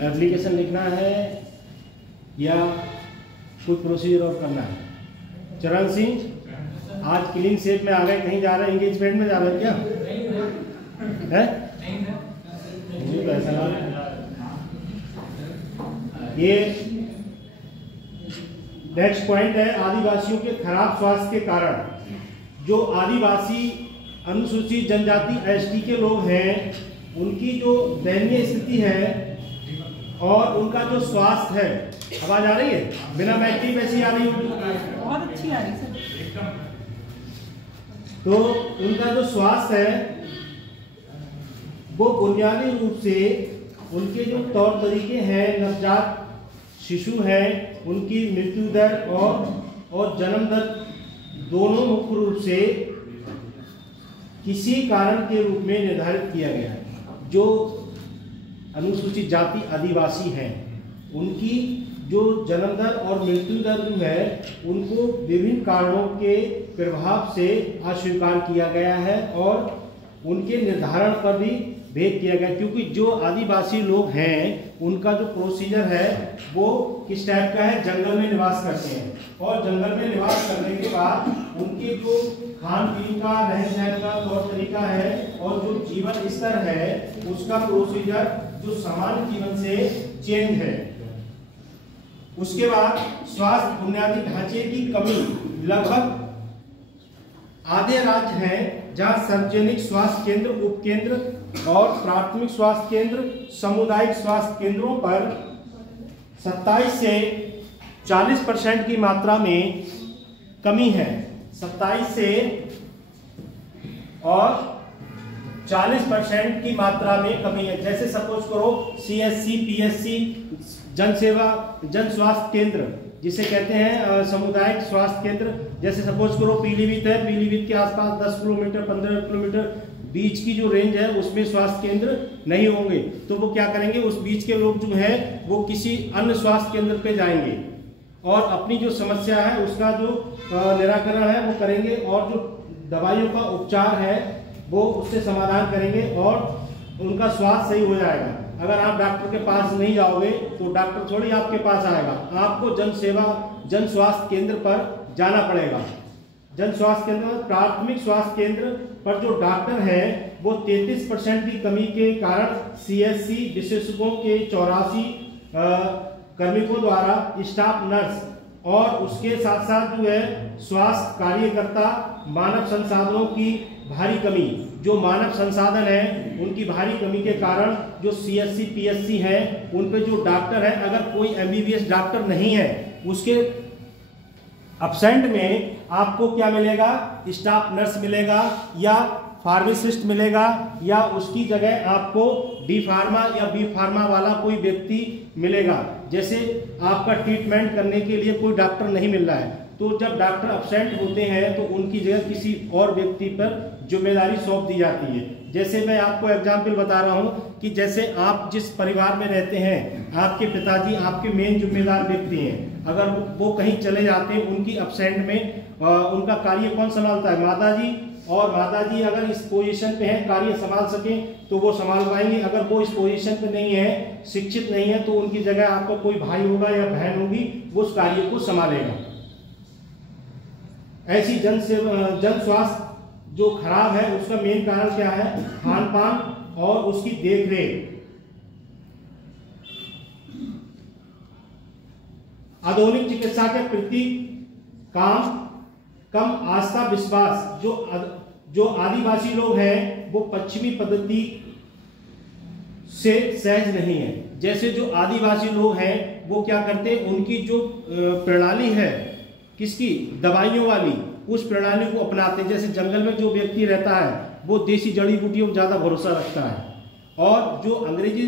Application लिखना है या कोई प्रोसीजर और करना है? चरण सिंह आज क्लीन शेप में आ गए, कहीं जा रहे हैं एंगेजमेंट में जा रहे हैं क्या है? मुझे तो ऐसा लगा। ये नेक्स्ट पॉइंट है आदिवासियों के खराब स्वास्थ्य के कारण। जो आदिवासी अनुसूचित जनजाति एसटी के लोग हैं उनकी जो दयनीय स्थिति है और उनका जो स्वास्थ्य है, आवाज आ रही है? बिना मैट्री वैसी आ रही है? बहुत अच्छी आ रही है। तो उनका जो स्वास्थ्य है वो बुनियादी रूप से उनके जो तौर तरीके हैं, नवजात शिशु हैं उनकी मृत्यु दर और जन्म दर दोनों मुख्य रूप से किसी कारण के रूप में निर्धारित किया गया है। जो अनुसूचित जाति आदिवासी हैं उनकी जो जन्म दर और मृत्यु दर जो है उनको विभिन्न कारणों के प्रभाव से अस्वीकार किया गया है और उनके निर्धारण पर भी भेद किया गया, क्योंकि जो आदिवासी लोग हैं उनका जो प्रोसीजर है वो किस टाइप का है? जंगल में निवास करते हैं और जंगल में निवास करने के बाद उनके जो खान पीन का, रहन सहन का तौर तरीका है और जो जीवन स्तर है उसका प्रोसीजर जो सामान्य जीवन से चेंज है। उसके बाद स्वास्थ्य बुनियादी ढांचे की कमी। लगभग आधे राज्य हैं जहां सार्वजनिक स्वास्थ्य केंद्र, उपकेंद्र और प्राथमिक स्वास्थ्य केंद्र, सामुदायिक स्वास्थ्य केंद्रों पर 27 से 40% की मात्रा में कमी है। 27 से और 40% की मात्रा में कमी है। जैसे सपोज करो CSC, PSC, जन स्वास्थ्य केंद्र जिसे कहते हैं सामुदायिक स्वास्थ्य केंद्र, जैसे सपोज करो पीलीभीत है, पीलीभीत के आसपास 10 किलोमीटर 15 किलोमीटर बीच की जो रेंज है उसमें स्वास्थ्य केंद्र नहीं होंगे, तो वो क्या करेंगे? उस बीच के लोग जो है वो किसी अन्य स्वास्थ्य केंद्र पे जाएंगे और अपनी जो समस्या है उसका जो निराकरण है वो करेंगे और जो दवाइयों का उपचार है वो उससे समाधान करेंगे और उनका स्वास्थ्य सही हो जाएगा। अगर आप डॉक्टर के पास नहीं जाओगे तो डॉक्टर थोड़ी आपके पास आएगा, आपको जन स्वास्थ्य केंद्र पर जाना पड़ेगा। जन स्वास्थ्य केंद्र, प्राथमिक स्वास्थ्य केंद्र पर जो डॉक्टर हैं वो 33% की कमी के कारण CSC विशेषज्ञों के 84 कार्मिकों द्वारा स्टाफ नर्स और उसके साथ साथ जो है स्वास्थ्य कार्यकर्ता, मानव संसाधनों की भारी कमी। जो मानव संसाधन है उनकी भारी कमी के कारण जो CSC PSC है उन पे जो डॉक्टर है, अगर कोई MBBS डॉक्टर नहीं है उसके एब्सेंट में आपको क्या मिलेगा? स्टाफ नर्स मिलेगा या फार्मासिस्ट मिलेगा या उसकी जगह आपको D फार्मा या B फार्मा वाला कोई व्यक्ति मिलेगा। जैसे आपका ट्रीटमेंट करने के लिए कोई डॉक्टर नहीं मिल रहा है तो जब डॉक्टर एब्सेंट होते हैं तो उनकी जगह किसी और व्यक्ति पर जिम्मेदारी सौंप दी जाती है। जैसे मैं आपको एग्जाम्पल बता रहा हूं कि जैसे आप जिस परिवार में रहते हैं आपके पिताजी आपके मेन जिम्मेदार व्यक्ति हैं, अगर वो कहीं चले जाते हैं उनकी एब्सेंट में उनका कार्य कौन संभालता है? माताजी। और माताजी अगर इस पोजीशन पे हैं, कार्य संभाल सकें तो वो संभाल पाएंगे। अगर वो इस पोजीशन पे नहीं है, शिक्षित नहीं है, तो उनकी जगह आपका कोई भाई होगा या बहन होगी वो उस कार्य को संभालेगा। ऐसी जन स्वास्थ्य जो खराब है उसका मेन कारण क्या है? खान पान और उसकी देखरेख। आधुनिक चिकित्सा के प्रति कम आस्था विश्वास। जो आदिवासी लोग हैं वो पश्चिमी पद्धति से सहज नहीं है। जैसे जो आदिवासी लोग हैं वो क्या करते हैं, उनकी जो प्रणाली है किसकी? दवाइयों वाली, उस प्रणाली को अपनाते हैं। जैसे जंगल में जो व्यक्ति रहता है वो देसी जड़ी बूटियों पर ज्यादा भरोसा रखता है और जो अंग्रेजी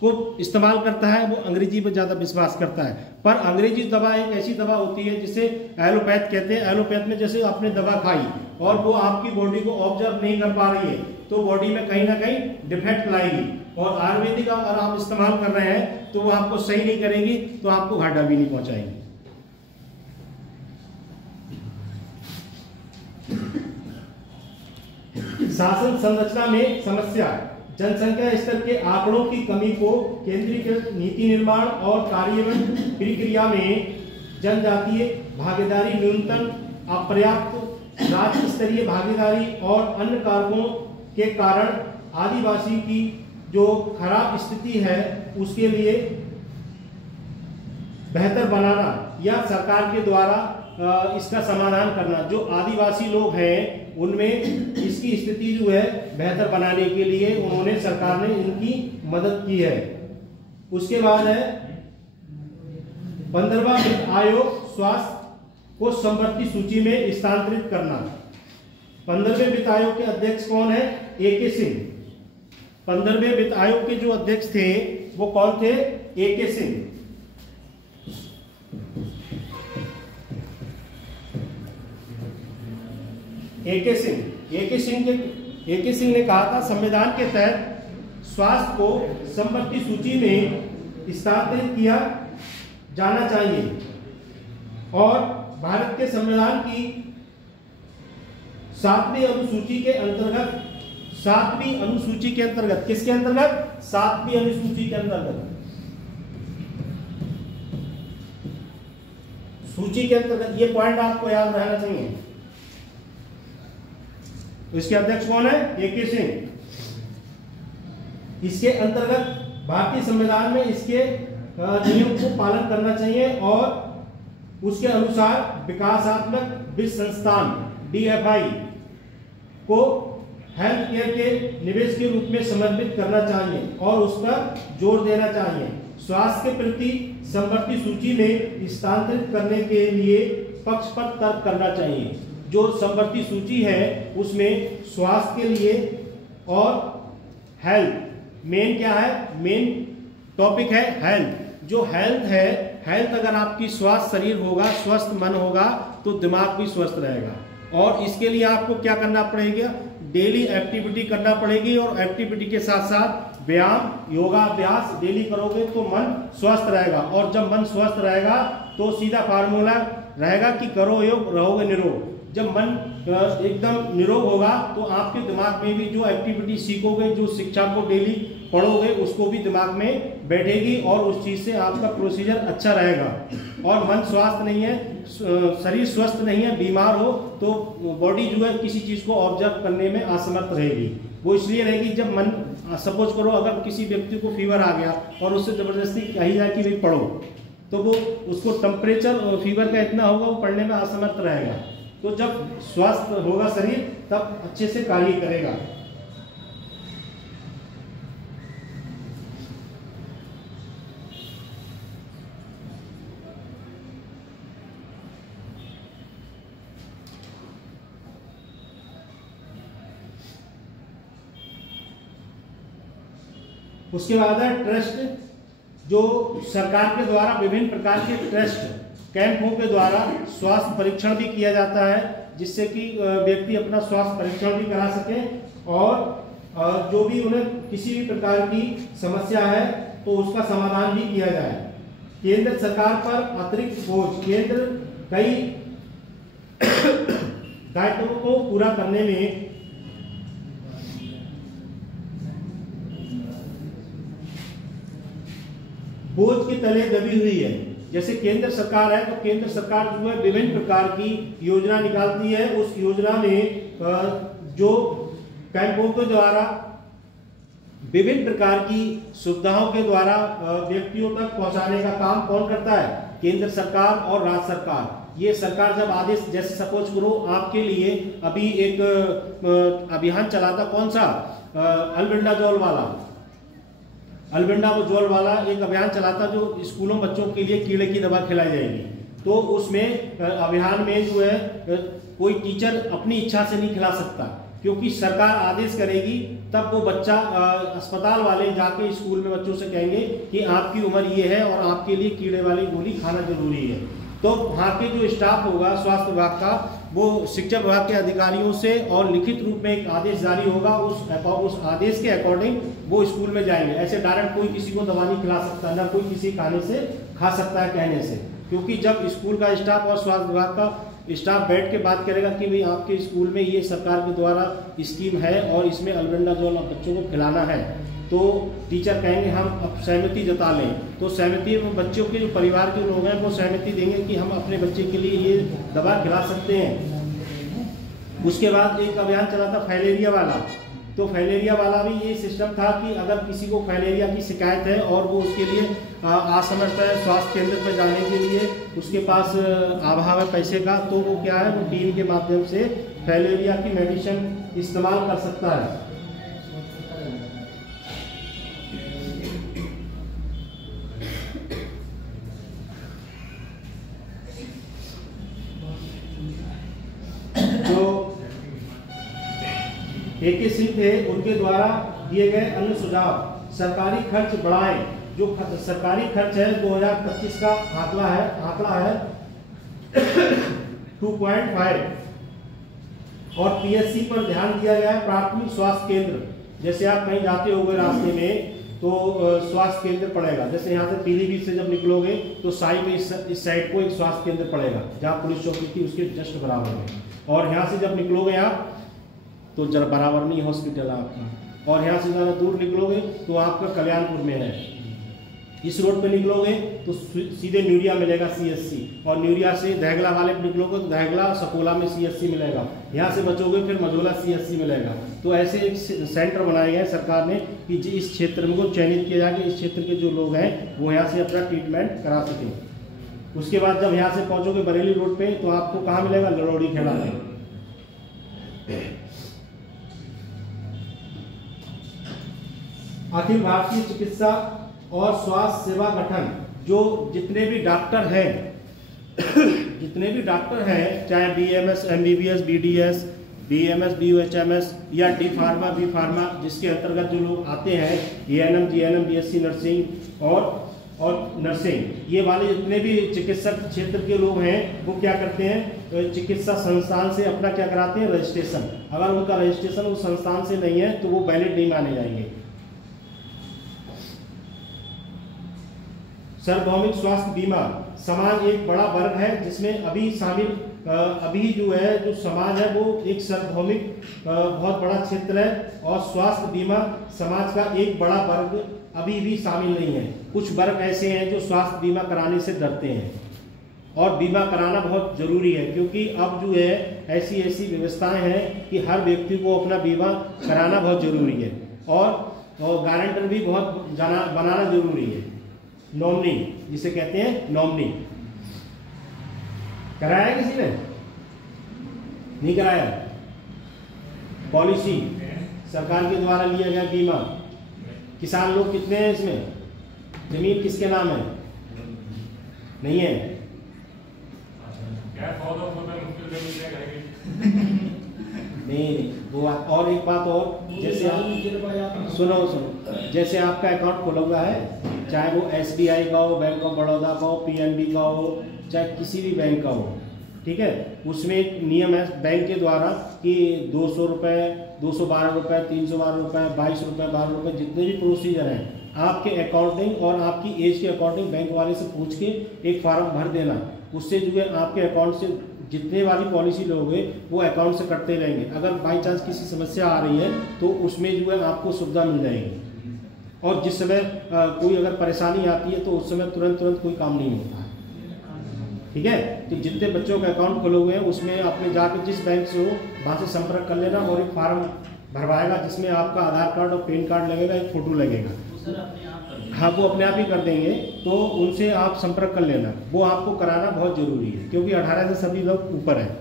को इस्तेमाल करता है वो अंग्रेजी पर ज़्यादा विश्वास करता है। पर अंग्रेजी दवा एक ऐसी दवा होती है जिसे एलोपैथ कहते हैं। एलोपैथ में जैसे आपने दवा खाई और वो आपकी बॉडी को ऑब्जर्व नहीं कर पा रही है तो बॉडी में कहीं ना कहीं डिफेक्ट लाएगी, और आयुर्वेदिक अगर आप इस्तेमाल कर रहे हैं तो वो आपको सही नहीं करेगी, तो आपको घाटा भी नहीं पहुंचाएगी। शासन संरचना में समस्या, जनसंख्या स्तर के आंकड़ों की कमी को केंद्रीकृत नीति निर्माण और कार्यान्वयन प्रक्रिया में जनजातीय भागीदारी न्यूनतम, अपर्याप्त राज्य स्तरीय भागीदारी और अन्य कारकों के कारण आदिवासी की जो खराब स्थिति है उसके लिए बेहतर बनाना या सरकार के द्वारा इसका समाधान करना। जो आदिवासी लोग हैं उनमें इसकी स्थिति जो है बेहतर बनाने के लिए उन्होंने सरकार ने इनकी मदद की है। उसके बाद है 15वां वित्त आयोग स्वास्थ्य को समवर्ती सूची में स्थानांतरित करना। 15वें वित्त आयोग के अध्यक्ष कौन है? ए.के. सिंह। 15वें वित्त आयोग के जो अध्यक्ष थे वो कौन थे? ए.के. सिंह। ए.के. सिंह ने कहा था संविधान के तहत स्वास्थ्य को समवर्ती सूची में स्थानांतरित किया जाना चाहिए और भारत के संविधान की 7वीं अनुसूची के अंतर्गत, 7वीं अनुसूची के अंतर्गत, किसके अंतर्गत? 7वीं अनुसूची के अंतर्गत, सूची के अंतर्गत। ये पॉइंट आपको याद रहना चाहिए। इसके अध्यक्ष कौन है? ए.के. सिंह। इसके अंतर्गत भारतीय संविधान में इसके नियम को पालन करना चाहिए और उसके अनुसार विकासात्मक वित्त संस्थान DFI को हेल्थ केयर के निवेश के रूप में समर्पित करना चाहिए और उस पर जोर देना चाहिए। स्वास्थ्य के प्रति समवर्ती सूची में स्थानांतरित करने के लिए पक्ष पर तर्क करना चाहिए। जो समवर्ती सूची है उसमें स्वास्थ्य के लिए और हेल्थ मेन क्या है? मेन टॉपिक है हेल्थ। जो हेल्थ है, हेल्थ अगर आपकी स्वास्थ्य शरीर होगा, स्वस्थ मन होगा तो दिमाग भी स्वस्थ रहेगा। और इसके लिए आपको क्या करना पड़ेगा? डेली एक्टिविटी करना पड़ेगी और एक्टिविटी के साथ साथ व्यायाम, योगाभ्यास डेली करोगे तो मन स्वस्थ रहेगा। और जब मन स्वस्थ रहेगा तो सीधा फार्मूला रहेगा कि करो योग रहोगे निरोग। जब मन एकदम निरोग होगा तो आपके दिमाग में भी जो एक्टिविटी सीखोगे, जो शिक्षा को डेली पढ़ोगे उसको भी दिमाग में बैठेगी और उस चीज से आपका प्रोसीजर अच्छा रहेगा। और मन स्वास्थ्य नहीं है, शरीर स्वस्थ नहीं है, बीमार हो तो बॉडी जो है किसी चीज को ऑब्जर्व करने में असमर्थ रहेगी। वो इसलिए रहेगी जब मन, सपोज करो अगर किसी व्यक्ति को फीवर आ गया और उससे जबरदस्ती कही जाए कि भाई पढ़ो, तो वो उसको टेम्परेचर फीवर का इतना होगा वो पढ़ने में असमर्थ रहेगा। तो जब स्वस्थ होगा शरीर तब अच्छे से कार्य करेगा। उसके बाद है ट्रस्ट। जो सरकार के द्वारा विभिन्न प्रकार के ट्रस्ट कैंपों के द्वारा स्वास्थ्य परीक्षण भी किया जाता है जिससे कि व्यक्ति अपना स्वास्थ्य परीक्षण भी करा सके और जो भी उन्हें किसी भी प्रकार की समस्या है तो उसका समाधान भी किया जाए। केंद्र सरकार पर अतिरिक्त बोझ। केंद्र कई दायित्वों को पूरा करने में बोझ के तले दबी हुई है। जैसे केंद्र सरकार है तो केंद्र सरकार जो है विभिन्न प्रकार की योजना निकालती है। उस योजना में जो कैंपों के द्वारा विभिन्न प्रकार की सुविधाओं के द्वारा व्यक्तियों तक पहुंचाने का काम कौन करता है? केंद्र सरकार और राज्य सरकार। ये सरकार जब आदेश, जैसे सपोज करो आपके लिए अभी एक अभियान चला था, कौन सा? अल्बेंडाजोल वाला। अल्बेंडाजोल वाला एक अभियान चला था जो स्कूलों बच्चों के लिए कीड़े की दवा खिलाई जाएगी। तो उसमें अभियान में जो है कोई टीचर अपनी इच्छा से नहीं खिला सकता क्योंकि सरकार आदेश करेगी तब वो बच्चा अस्पताल वाले जाके स्कूल में बच्चों से कहेंगे कि आपकी उम्र ये है और आपके लिए कीड़े वाली गोली खाना जरूरी है। तो वहाँ के जो स्टाफ होगा स्वास्थ्य विभाग का, वो शिक्षा विभाग के अधिकारियों से और लिखित रूप में एक आदेश जारी होगा, उस आदेश के अकॉर्डिंग वो स्कूल में जाएंगे। ऐसे डायरेक्ट कोई किसी को दवा नहीं खिला सकता, ना कोई किसी खाने से खा सकता है कहने से, क्योंकि जब स्कूल का स्टाफ और स्वास्थ्य विभाग का स्टाफ बैठ के बात करेगा कि भाई आपके स्कूल में ये सरकार के द्वारा स्कीम है और इसमें अल्बेंडाजोल बच्चों को खिलाना है, तो टीचर कहेंगे हम अब सहमति जता लें, तो सहमति में बच्चों के जो परिवार के लोग हैं वो सहमति देंगे कि हम अपने बच्चे के लिए ये दवा खिला सकते हैं। उसके बाद एक अभियान चला था फैलेरिया वाला, तो फैलेरिया वाला भी ये सिस्टम था कि अगर किसी को फैलेरिया की शिकायत है और वो उसके लिए असमर्थ है स्वास्थ्य केंद्र पर जाने के लिए, उसके पास अभाव है पैसे का, तो वो क्या है वो टीम के माध्यम से फैलेरिया की मेडिसिन इस्तेमाल कर सकता है। AK सिंह थे, उनके द्वारा दिए गए अन्य सुझाव, सरकारी खर्च बढ़ाएं। जो सरकारी खर्च है 2025 का आंकड़ा है 2.5 और PSC पर ध्यान दिया गया है। प्राथमिक स्वास्थ्य केंद्र, जैसे आप कहीं जाते होंगे रास्ते में तो स्वास्थ्य केंद्र पड़ेगा, जैसे यहाँ से पीलीभीत से जब निकलोगे तो साई पे इस साइड को एक स्वास्थ्य केंद्र पड़ेगा जहाँ पुलिस चौकी थी उसके जस्ट बराबर में, और यहाँ से जब निकलोगे आप तो जरा बराबर नहीं हॉस्पिटल आपका, और यहाँ से ज़्यादा दूर निकलोगे तो आपका कल्याणपुर में है। इस रोड पे निकलोगे तो सीधे न्यूरिया मिलेगा CSC, और न्यूरिया से दहगला वाले निकलोगे तो दहगला सकोला में CSC मिलेगा, यहाँ से बचोगे फिर मझोला CSC मिलेगा। तो ऐसे एक सेंटर बनाए गए सरकार ने कि इस क्षेत्र में को चयनित किया जाए कि इस क्षेत्र के जो लोग हैं वो यहाँ से अपना ट्रीटमेंट करा सकें। उसके बाद जब यहाँ से पहुँचोगे बरेली रोड पे तो आपको कहाँ मिलेगा, लड़ौड़ी खेड़ा में। अखिल भारतीय चिकित्सा और स्वास्थ्य सेवा गठन, जो जितने भी डॉक्टर हैं चाहे BMS MBBS BDS BMS BUHMS या D फार्मा B फार्मा, जिसके अंतर्गत जो लोग आते हैं ANM GNM BSc नर्सिंग और नर्सिंग, ये वाले जितने भी चिकित्सक क्षेत्र के लोग हैं वो क्या करते हैं, चिकित्सा संस्थान से अपना क्या कराते हैं, रजिस्ट्रेशन। अगर उनका रजिस्ट्रेशन उस संस्थान से नहीं है तो वो वैलिड नहीं माने जाएंगे। सार्वभौमिक स्वास्थ्य बीमा, समाज एक बड़ा वर्ग है जिसमें अभी जो समाज है वो एक सार्वभौमिक बहुत बड़ा क्षेत्र है, और स्वास्थ्य बीमा समाज का एक बड़ा वर्ग अभी भी शामिल नहीं है। कुछ वर्ग ऐसे हैं जो स्वास्थ्य बीमा कराने से डरते हैं, और बीमा कराना बहुत जरूरी है, क्योंकि अब जो है ऐसी व्यवस्थाएं हैं कि हर व्यक्ति को अपना बीमा कराना बहुत जरूरी है, और गारंटर भी बहुत बनाना जरूरी है। नॉमिनी जिसे कहते हैं, नॉमिनी कराया किसी ने नहीं कराया। पॉलिसी सरकार के द्वारा लिया गया बीमा, किसान लोग कितने हैं इसमें, जमीन किसके नाम है, नहीं है। नहीं वो और एक बात और, जैसे आप सुनो जैसे आपका अकाउंट खोला हुआ है, चाहे वो SBI का हो, बैंक ऑफ बड़ौदा का हो, PNB का हो, चाहे किसी भी बैंक का हो, ठीक है, उसमें एक नियम है बैंक के द्वारा कि 200 रुपये, 212 रुपये, 312 रुपये, 22 रुपये, 12 रुपये, जितने भी प्रोसीजर हैं आपके अकाउंटिंग और आपकी एज के अकॉर्डिंग बैंक वाले से पूछ के एक फॉर्म भर देना। उससे जो है आपके अकाउंट से जितने वाली पॉलिसी लोगे वो अकाउंट से कटते रहेंगे। अगर बाई चांस किसी समस्या आ रही है तो उसमें जो है आपको सुविधा मिल जाएगी, और जिस समय कोई अगर परेशानी आती है तो उस समय तुरंत कोई काम नहीं होता है, ठीक है। तो जितने बच्चों का अकाउंट खोले हुए हैं उसमें आपने जाकर जिस बैंक से हो वहाँ से संपर्क कर लेना, और एक फार्म भरवाएगा जिसमें आपका आधार कार्ड और पैन कार्ड लगेगा, एक फोटो लगेगा। हाँ, वो अपने आप ही कर देंगे, तो उनसे आप संपर्क कर लेना। वो आपको कराना बहुत जरूरी है, क्योंकि 18 से सभी लोग ऊपर हैं।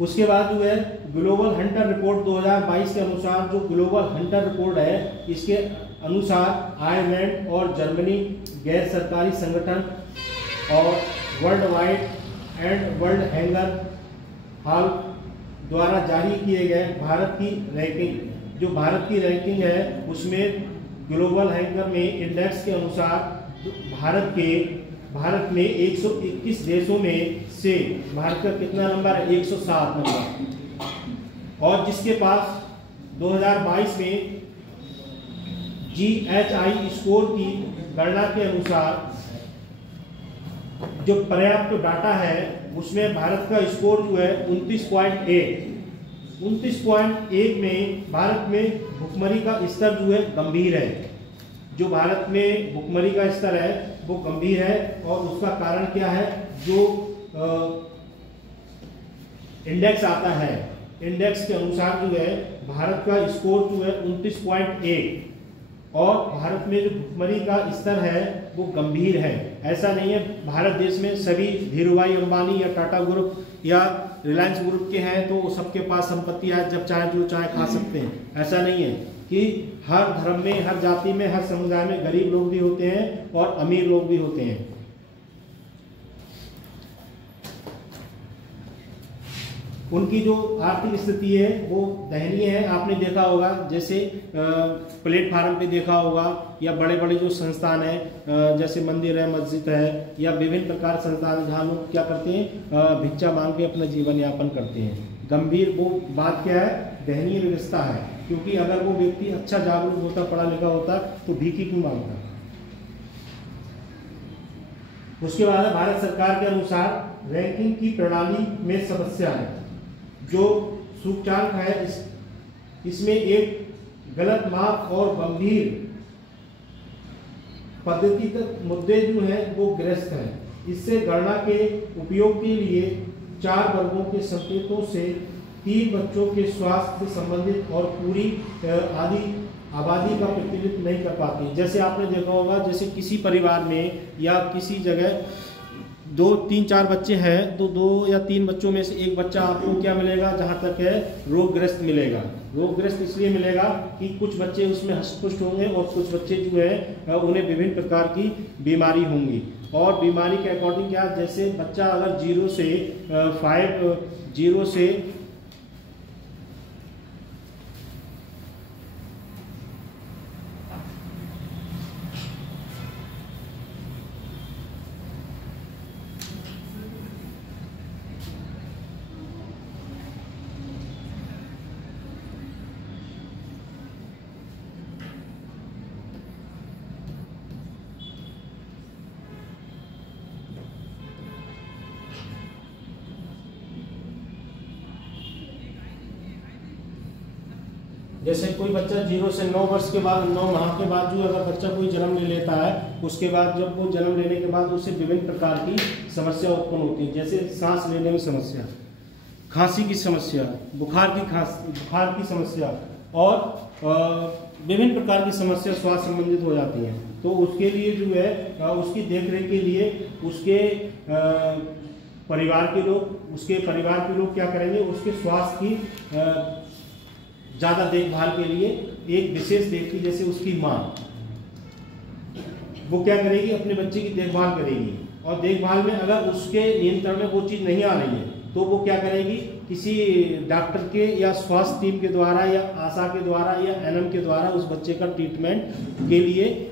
उसके बाद जो है ग्लोबल हंटर रिपोर्ट 2022 के अनुसार, जो ग्लोबल हंटर रिपोर्ट है इसके अनुसार आयरलैंड और जर्मनी गैर सरकारी संगठन और worldwide and Welthungerhilfe द्वारा जारी किए गए भारत की रैंकिंग, जो भारत की रैंकिंग है उसमें ग्लोबल हैंकर में इंडेक्स के अनुसार भारत में 121 देशों में से भारत का कितना नंबर है? 107 नंबर। और जिसके पास 2022 में GHI स्कोर की गणना के अनुसार जो पर्याप्त डाटा है उसमें भारत का स्कोर जो है 29.1 में भारत में भुखमरी का स्तर जो है गंभीर है। जो भारत में भुखमरी का स्तर है वो गंभीर है और उसका कारण क्या है? जो इंडेक्स आता है, इंडेक्स के अनुसार जो है भारत का स्कोर जो है 29.1 और भारत में जो भुखमरी का स्तर है वो गंभीर है। ऐसा नहीं है भारत देश में सभी धीरूभाई अंबानी या टाटा ग्रुप या रिलायंस ग्रुप के हैं तो सबके पास संपत्ति है, जब चाहे जो चाहे खा सकते हैं। ऐसा नहीं है कि हर धर्म में, हर जाति में, हर समुदाय में गरीब लोग भी होते हैं और अमीर लोग भी होते हैं। उनकी जो आर्थिक स्थिति है वो दयनीय है। आपने देखा होगा जैसे प्लेटफार्म पे देखा होगा या बड़े बड़े जो संस्थान है जैसे मंदिर है, मस्जिद है या विभिन्न प्रकार संस्थान जहाँ लोग क्या करते हैं भिक्षा मांग के अपना जीवन यापन करते हैं। गंभीर वो बात क्या है? दयनीय व्यवस्था है, क्योंकि अगर वो व्यक्ति अच्छा जागरूक होता, पढ़ा लिखा होता तो भीख क्यों मांगता। उसके बाद भारत सरकार के अनुसार रैंकिंग की प्रणाली में समस्या है। जो सूचकांक है इसमें एक गलत माप और गंभीर पद्धतिगत मुद्दे जो हैं वो ग्रस्त हैं। इससे गणना के उपयोग के लिए 4 वर्गों के संकेतों से 3 बच्चों के स्वास्थ्य से संबंधित और पूरी आबादी का प्रतिनिधित्व नहीं कर पाती। जैसे आपने देखा होगा जैसे किसी परिवार में या किसी जगह 2, 3, 4 बच्चे हैं तो 2 या 3 बच्चों में से एक बच्चा आपको क्या मिलेगा? जहाँ तक है रोगग्रस्त मिलेगा। रोगग्रस्त इसलिए मिलेगा कि कुछ बच्चे उसमें हष्ट-पुष्ट होंगे और कुछ बच्चे जो है उन्हें विभिन्न प्रकार की बीमारी होंगी। और बीमारी के अकॉर्डिंग क्या, जैसे बच्चा अगर 0 से जैसे कोई बच्चा 0 से 9 वर्ष के बाद 9 माह के बाद जो अगर बच्चा कोई जन्म ले लेता है उसके बाद जब वो जन्म लेने के बाद उसे विभिन्न प्रकार की समस्या उत्पन्न होती है। जैसे सांस लेने में समस्या, खांसी की समस्या, बुखार की समस्या और विभिन्न प्रकार की समस्या स्वास्थ्य संबंधित हो जाती हैं। तो उसके लिए जो है उसकी देखरेख के लिए उसके परिवार के लोग क्या करेंगे? उसके स्वास्थ्य की ज़्यादा देखभाल के लिए एक विशेष व्यक्ति जैसे उसकी माँ वो क्या करेगी? अपने बच्चे की देखभाल करेगी। और देखभाल में अगर उसके नियंत्रण में वो चीज़ नहीं आ रही है तो वो क्या करेगी? किसी डॉक्टर के या स्वास्थ्य टीम के द्वारा या आशा के द्वारा या एनएम के द्वारा उस बच्चे का ट्रीटमेंट के लिए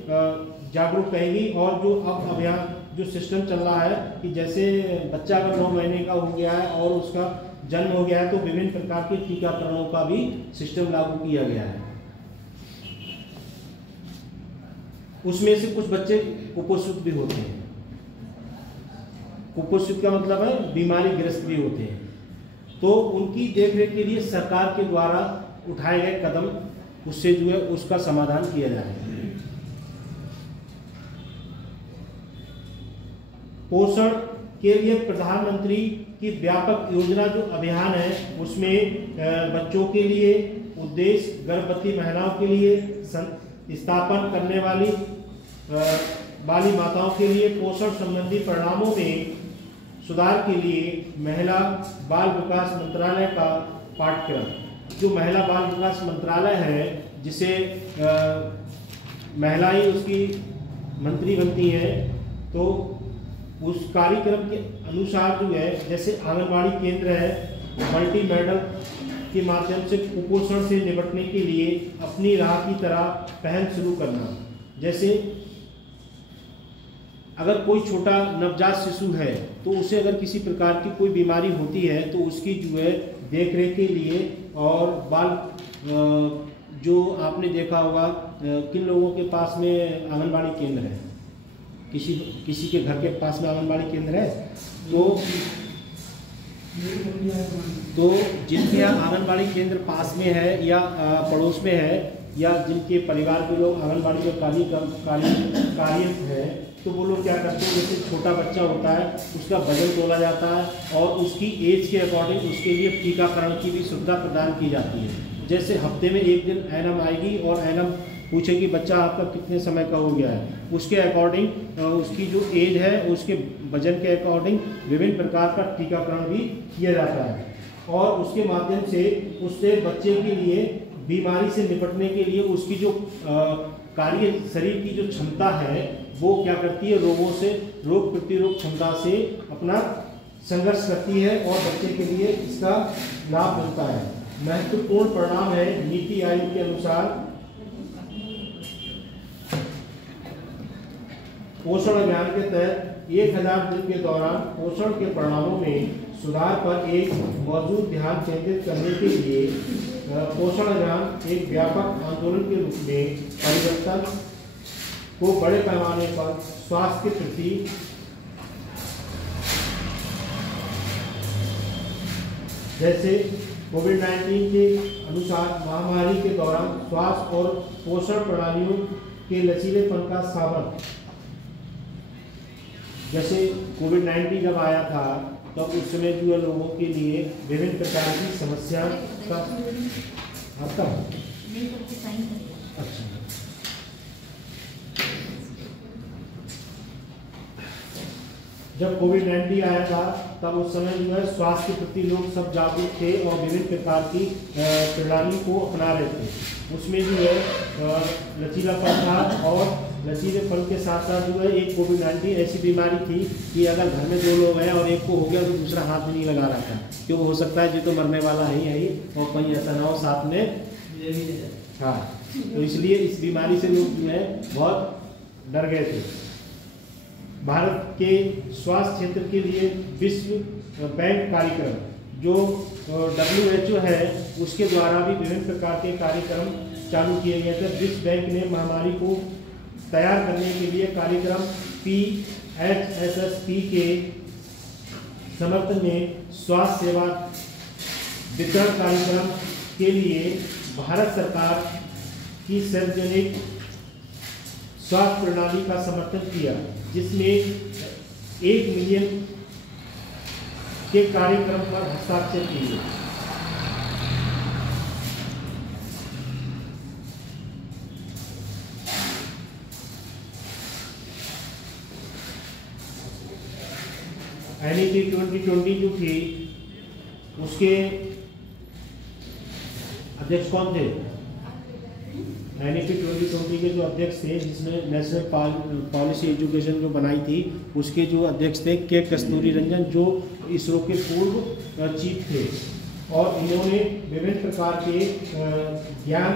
जागरूक रहेगी। और जो अब अभियान जो सिस्टम चल रहा है कि जैसे बच्चा अगर 9 महीने का हो गया है और उसका जन्म हो गया है तो विभिन्न प्रकार के टीकाकरणों का भी सिस्टम लागू किया गया है। उसमें से कुछ बच्चे कुपोषित भी होते हैं। कुपोषित का मतलब है बीमारी ग्रस्त भी होते हैं। तो उनकी देखरेख के लिए सरकार के द्वारा उठाए गए कदम उससे जो है उसका समाधान किया जाए। पोषण के लिए प्रधानमंत्री की व्यापक योजना जो अभियान है उसमें बच्चों के लिए उद्देश्य गर्भवती महिलाओं के लिए स्थापन करने वाली माताओं के लिए पोषण संबंधी परिणामों में सुधार के लिए महिला बाल विकास मंत्रालय का पाठ्यक्रम, जो महिला बाल विकास मंत्रालय है जिसे महिलाएं उसकी मंत्री बनती हैं, तो उस कार्यक्रम के अनुसार जो है जैसे आंगनबाड़ी केंद्र है मल्टी मॉडल के माध्यम से कुपोषण से निपटने के लिए अपनी राह की तरह पहल शुरू करना। जैसे अगर कोई छोटा नवजात शिशु है तो उसे अगर किसी प्रकार की कोई बीमारी होती है तो उसकी जो है देखरेख के लिए और बाल जो आपने देखा होगा किन लोगों के पास में आंगनबाड़ी केंद्र है, किसी के घर के पास में आंगनबाड़ी केंद्र है तो जिनके यहाँ आंगनबाड़ी केंद्र पास में है या पड़ोस में है या जिनके परिवार के लोग आंगनबाड़ी में कार्यरत है तो वो लोग क्या करते हैं, जैसे छोटा बच्चा होता है उसका वजन तोला जाता है और उसकी एज के अकॉर्डिंग उसके लिए टीकाकरण की भी सुविधा प्रदान की जाती है। जैसे हफ्ते में एक दिन एनम आएगी और एनम पूछेगी बच्चा आपका कितने समय का हो गया है, उसके अकॉर्डिंग उसकी जो एज है उसके वजन के अकॉर्डिंग विभिन्न प्रकार का टीकाकरण भी किया जाता है और उसके माध्यम से उससे बच्चे के लिए बीमारी से निपटने के लिए उसकी जो कार्य शरीर की जो क्षमता है वो क्या करती है, रोगों से रोग प्रतिरोध क्षमता से अपना संघर्ष करती है और बच्चे के लिए इसका लाभ मिलता है। महत्वपूर्ण परिणाम है नीति आयोग के अनुसार पोषण अभियान के तहत 1000 दिन के दौरान पोषण के परिणामों में सुधार पर एक मौजूद ध्यान केंद्रित करने के लिए पोषण अभियान एक व्यापक आंदोलन के रूप में परिवर्तन को बड़े पैमाने पर स्वास्थ्य के प्रति जैसे कोविड-19 के अनुसार महामारी के दौरान स्वास्थ्य और पोषण प्रणालियों के लचीलेपन का सामर्थ्य, जैसे कोविड-19 जब आया था तब उस समय जो लोगों के लिए विभिन्न प्रकार की समस्या का आपका अच्छा जब कोविड-19 आया था तब उस समय जो है स्वास्थ्य के प्रति लोग सब जागरूक थे और विभिन्न प्रकार की प्रणाली को अपना रहे थे। उसमें जो है लचीलापन था और लचीलेपन के साथ साथ जो है एक कोविड-19 ऐसी बीमारी थी कि अगर घर में 2 लोग हैं और एक को हो गया तो दूसरा हाथ भी नहीं लगा रहा था, क्यों हो सकता है जी तो मरने वाला है ही और कहीं ऐसा ना हो साथ में। हाँ, तो इसलिए इस बीमारी से लोग जो है बहुत डर गए थे। भारत के स्वास्थ्य क्षेत्र के लिए विश्व बैंक कार्यक्रम जो WHO है उसके द्वारा भी विभिन्न प्रकार के कार्यक्रम चालू किए गए थे। विश्व बैंक ने महामारी को तैयार करने के लिए कार्यक्रम PHSSP के समर्थन में स्वास्थ्य सेवा वितरण कार्यक्रम के लिए भारत सरकार की सार्वजनिक स्वास्थ्य प्रणाली का समर्थन किया, जिसमें 1 मिलियन के कार्यक्रम पर हस्ताक्षर किए। NEP 2020 जो थी उसके अध्यक्ष कौन थे? NEP 2020 के जो अध्यक्ष थे, जिसने नेशनल पॉलिसी एजुकेशन जो बनाई थी उसके जो अध्यक्ष थे के कस्तूरी रंजन, जो इसरो के पूर्व चीफ थे और इन्होंने विभिन्न प्रकार के ज्ञान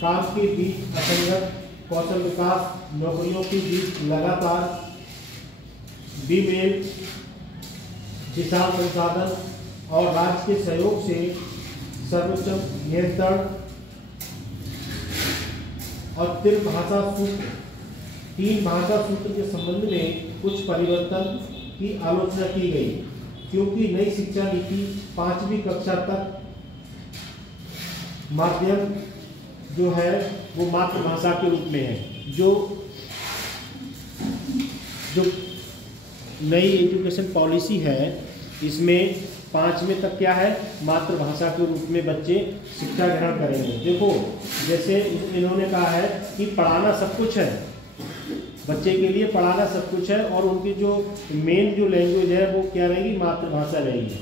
काम के बीच असंगत कौशल विकास नौकरियों के बीच लगातार बीमेल किसान संसाधन और राज्य के सहयोग से सर्वोच्च नियंत्रण और 3 भाषा सूत्र के संबंध में कुछ परिवर्तन की आलोचना की गई, क्योंकि नई शिक्षा नीति 5वीं कक्षा तक माध्यम जो है वो मातृभाषा के रूप में है। जो नई एजुकेशन पॉलिसी है इसमें 5वें तक क्या है, मातृभाषा के रूप में बच्चे शिक्षा ग्रहण करेंगे। देखो जैसे इन्होंने कहा है कि पढ़ाना सब कुछ है, बच्चे के लिए पढ़ाना सब कुछ है और उनकी जो मेन जो लैंग्वेज है वो क्या रहेगी, मातृभाषा रहेगी।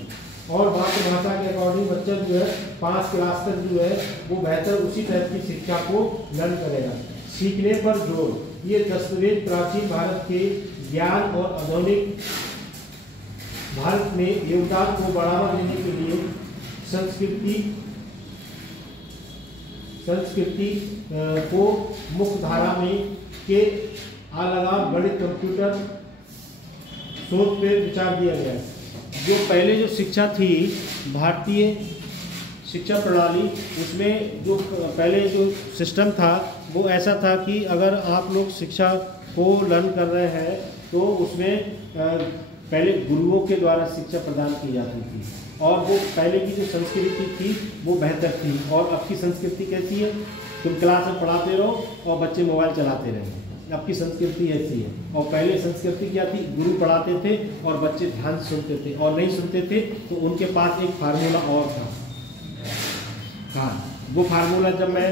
और मातृभाषा के अकॉर्डिंग बच्चा जो है 5 क्लास तक जो है वो बेहतर उसी टाइप की शिक्षा को लर्न करेगा। सीखने पर जोर, ये दस्तावेज प्राचीन भारत के ज्ञान और आधुनिक भारत में योगदान को बढ़ावा देने के लिए संस्कृति को मुख्य धारा में के अलग गणित कंप्यूटर शोध पर विचार दिया गया। जो पहले जो शिक्षा थी भारतीय शिक्षा प्रणाली, उसमें जो पहले जो सिस्टम था वो ऐसा था कि अगर आप लोग शिक्षा को लर्न कर रहे हैं तो उसमें पहले गुरुओं के द्वारा शिक्षा प्रदान की जाती थी, और वो पहले की जो संस्कृति थी वो बेहतर थी। और अब की संस्कृति कैसी है? तुम क्लास में पढ़ाते रहो और बच्चे मोबाइल चलाते रहेंगे। अब की संस्कृति ऐसी है। और पहले संस्कृति क्या थी? गुरु पढ़ाते थे और बच्चे ध्यान से सुनते थे, और नहीं सुनते थे तो उनके पास एक फार्मूला और था। हाँ, वो फार्मूला जब मैं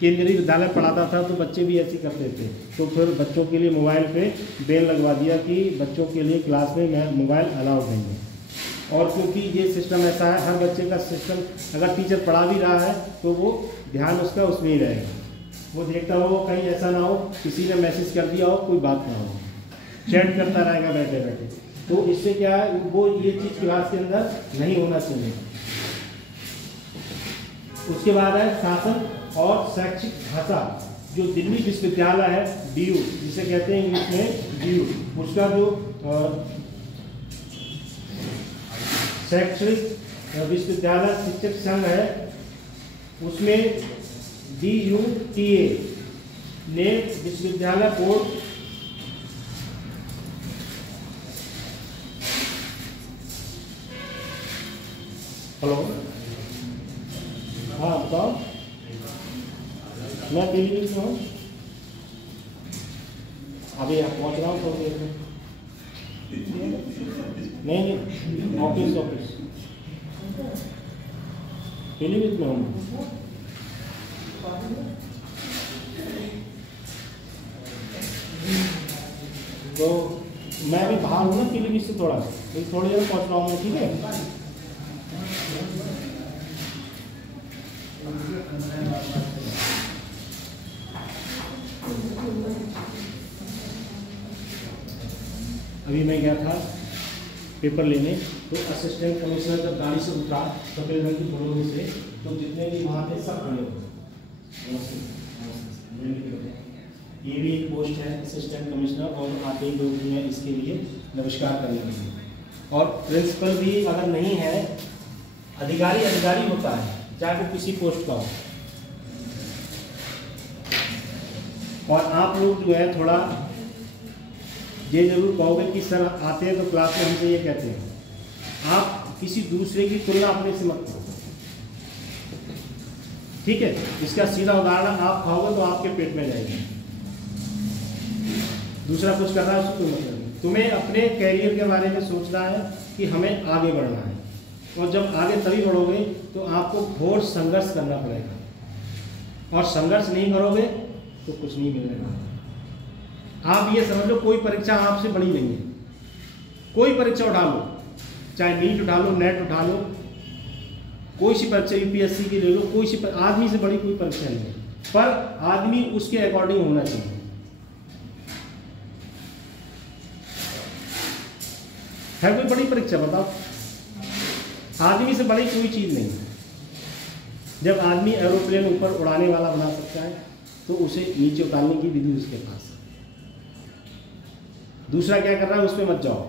केंद्रीय विद्यालय पढ़ाता था तो बच्चे भी ऐसे करते थे, तो फिर बच्चों के लिए मोबाइल पे बेल लगवा दिया कि बच्चों के लिए क्लास में मैं मोबाइल अलाउड नहीं है। और क्योंकि ये सिस्टम ऐसा है, हर बच्चे का सिस्टम, अगर टीचर पढ़ा भी रहा है तो वो ध्यान उसका उसमें ही रहेगा, वो देखता हो कहीं ऐसा ना हो किसी ने मैसेज कर दिया हो, कोई बात ना हो, चैट करता रहेगा बैठे बैठे। तो इससे क्या है, वो ये चीज़ क्लास के अंदर नहीं होना चाहिए। उसके बाद है शासन और शैक्षिक भाषा। जो दिल्ली विश्वविद्यालय है DU, जिसे कहते हैं इंग्लिश में DU, उसका जो शैक्षणिक विश्वविद्यालय शिक्षक संघ है, उसमें DUTA ने विश्वविद्यालय बोर्ड हेलो, हाँ बताओ, मैं दिल्ली में हूँ, अभी आप पहुँच रहा हूँ थोड़ी देर में। नहीं, ऑफिस पीलीभीत में हूँ। तो मैं अभी बाहर हूँ ना पीलीभीत से, थोड़ी देर पहुँच रहा हूँ मैं, ठीक है। अभी मैं गया था पेपर लेने, तो असिस्टेंट कमिश्नर जब गाड़ी से उतरा सफेद रंग की बलोनी से, तो जितने भी वहाँ थे सब खड़े हो। ये भी एक पोस्ट है असिस्टेंट कमिश्नर, और आते ही लोग हैं इसके लिए नमस्कार करने के लिए। और प्रिंसिपल भी अगर नहीं है, अधिकारी होता है, चाहे वो किसी पोस्ट का हो। और आप लोग जो है थोड़ा ये जरूर कहोगे कि सर आते हैं तो क्लास में हमसे ये कहते हैं, आप किसी दूसरे की तुलना अपने से मत करो, ठीक है। इसका सीधा उदाहरण, आप खाओगे तो आपके पेट में जाएगी, दूसरा कुछ कर रहा है उसको कोई मतलब नहीं। तुम्हें अपने कैरियर के बारे में सोचना है कि हमें आगे बढ़ना है, और जब आगे तभी बढ़ोगे तो आपको घोर संघर्ष करना पड़ेगा, और संघर्ष नहीं करोगे तो कुछ नहीं मिलेगा। आप ये समझ लो, कोई परीक्षा आपसे बड़ी नहीं है। कोई परीक्षा उठा लो, चाहे नीट उठा लो, नेट उठा लो, कोई सी परीक्षा UPSC की ले लो, कोई सी आदमी से बड़ी कोई परीक्षा नहीं है, पर आदमी उसके अकॉर्डिंग होना चाहिए। है कोई बड़ी परीक्षा बताओ? आदमी से बड़ी कोई चीज नहीं है। जब आदमी एरोप्लेन ऊपर उड़ाने वाला बना सकता है तो उसे नीचे उतारने की विधि उसके पास है। दूसरा क्या कर रहा है उस पर मत जाओ।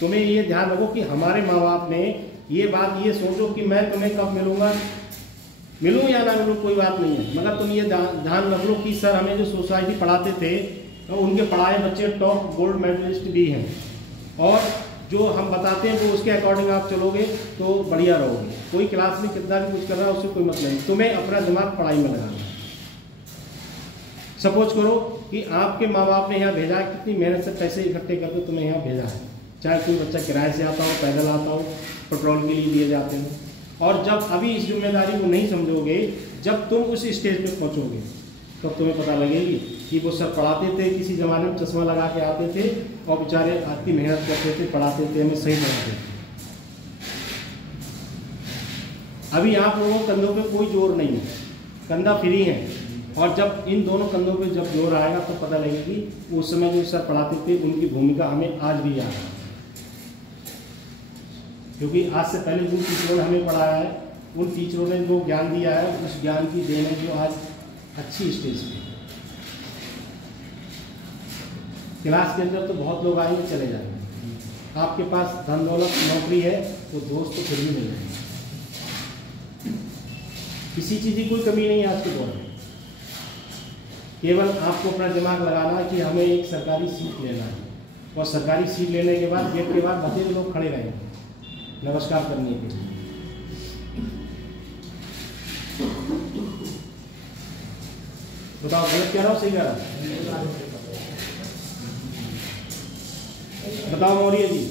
तुम्हें ये ध्यान रखो कि हमारे माँ बाप ने ये बात ये सोचो कि मैं तुम्हें कब मिलूंगा, मिलूँ या ना मिलूँ कोई बात नहीं है, मगर तुम ये ध्यान रख लो कि सर हमें जो सोसाइटी पढ़ाते थे तो उनके पढ़ाए बच्चे टॉप गोल्ड मेडलिस्ट भी हैं, और जो हम बताते हैं वो उसके अकॉर्डिंग आप चलोगे तो बढ़िया रहोगे। कोई क्लास में कितना भी कुछ कर रहा है उससे कोई मतलब नहीं, तुम्हें अपना दिमाग पढ़ाई में लगाना है। सपोज करो कि आपके माँ बाप ने यहाँ भेजा है, कितनी मेहनत से पैसे इकट्ठे करके तुम्हें यहाँ भेजा है, चाहे कोई बच्चा किराए से आता हो, पैदल आता हो, पेट्रोल के लिए दिए जाते हो। और जब अभी इस जिम्मेदारी को नहीं समझोगे, जब तुम उस स्टेज पे पहुँचोगे तब तो तुम्हें पता लगेगी कि वो सर पढ़ाते थे, किसी ज़माने में चश्मा लगा के आते थे और बेचारे इतनी मेहनत करते थे, पढ़ाते थे, हमें सही पढ़ाते थे। अभी आप लोगों के कंधों पे कोई जोर नहीं है, कंधा फ्री है, और जब इन दोनों कंधों पे जब जोर आएगा तो पता लगेगी उस समय जो सर पढ़ाते थे उनकी भूमिका हमें आज भी याद है। क्योंकि आज से पहले जिन टीचरों ने हमें पढ़ाया है, उन टीचरों ने जो ज्ञान दिया है, उस ज्ञान की देन है जो आज अच्छी स्टेज पे है। क्लास के अंदर तो बहुत लोग आएंगे चले जाएंगे, आपके पास धन दौलत नौकरी है तो दोस्त तो फिर भी नहीं रहेंगे। किसी चीज़ की कोई कमी नहीं है आज के दौर में, केवल आपको अपना दिमाग लगाना है कि हमें एक सरकारी सीट लेना है, और सरकारी सीट लेने के बाद गेट के बाद बतेरे लोग खड़े रहेंगे नमस्कार करने के लिए। बताओ गलत कह रहा हूँ, सही कह रहा हूँ? बताओ मौर्य जी।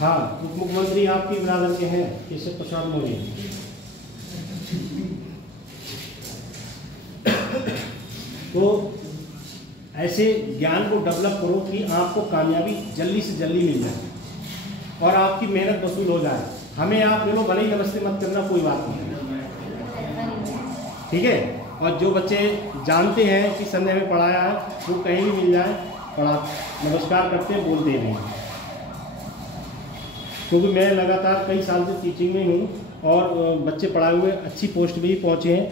हाँ, उप मुख्यमंत्री आपकी बिरादर के हैं, केशव प्रसाद मौर्य। तो ऐसे ज्ञान को डेवलप करो कि आपको कामयाबी जल्दी से जल्दी मिल जाए और आपकी मेहनत वसूल हो जाए। हमें आप ले लो, भले ही नमस्ते मत करना, कोई बात नहीं, ठीक है। और जो बच्चे जानते हैं कि सर ने हमें पढ़ाया है, वो कहीं भी मिल जाए पढ़ा नमस्कार करते हैं, बोलते नहीं। क्योंकि मैं लगातार कई साल से टीचिंग में हूँ और बच्चे पढ़ाए हुए अच्छी पोस्ट भी पहुँचे हैं।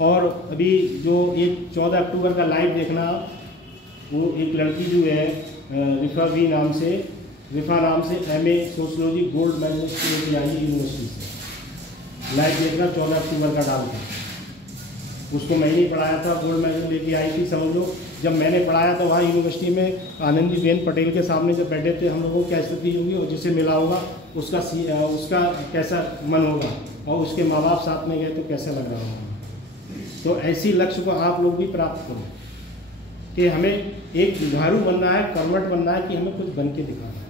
और अभी जो एक 14 अक्टूबर का लाइव देखना, वो एक लड़की जो है रिफा नाम से MA सोशियोलॉजी गोल्ड मेडल लेके आई यूनिवर्सिटी से। लाइव देखना 14 अक्टूबर का डाल था। उसको मैं ही पढ़ाया था, गोल्ड मेडल लेके आई थी। समझ लो जब मैंने पढ़ाया था वहाँ यूनिवर्सिटी में आनंदीबेन पटेल के सामने जब बैठे थे हम लोगों को क्या स्थिति होगी, और जिसे मिला होगा उसका कैसा मन होगा, और उसके माँ बाप साथ में गए तो कैसा लग रहा होगा। तो ऐसी लक्ष्य को आप लोग भी प्राप्त करो कि हमें एक जुझारू बनना है, कर्मठ बनना है, कि हमें कुछ बन के दिखाना है।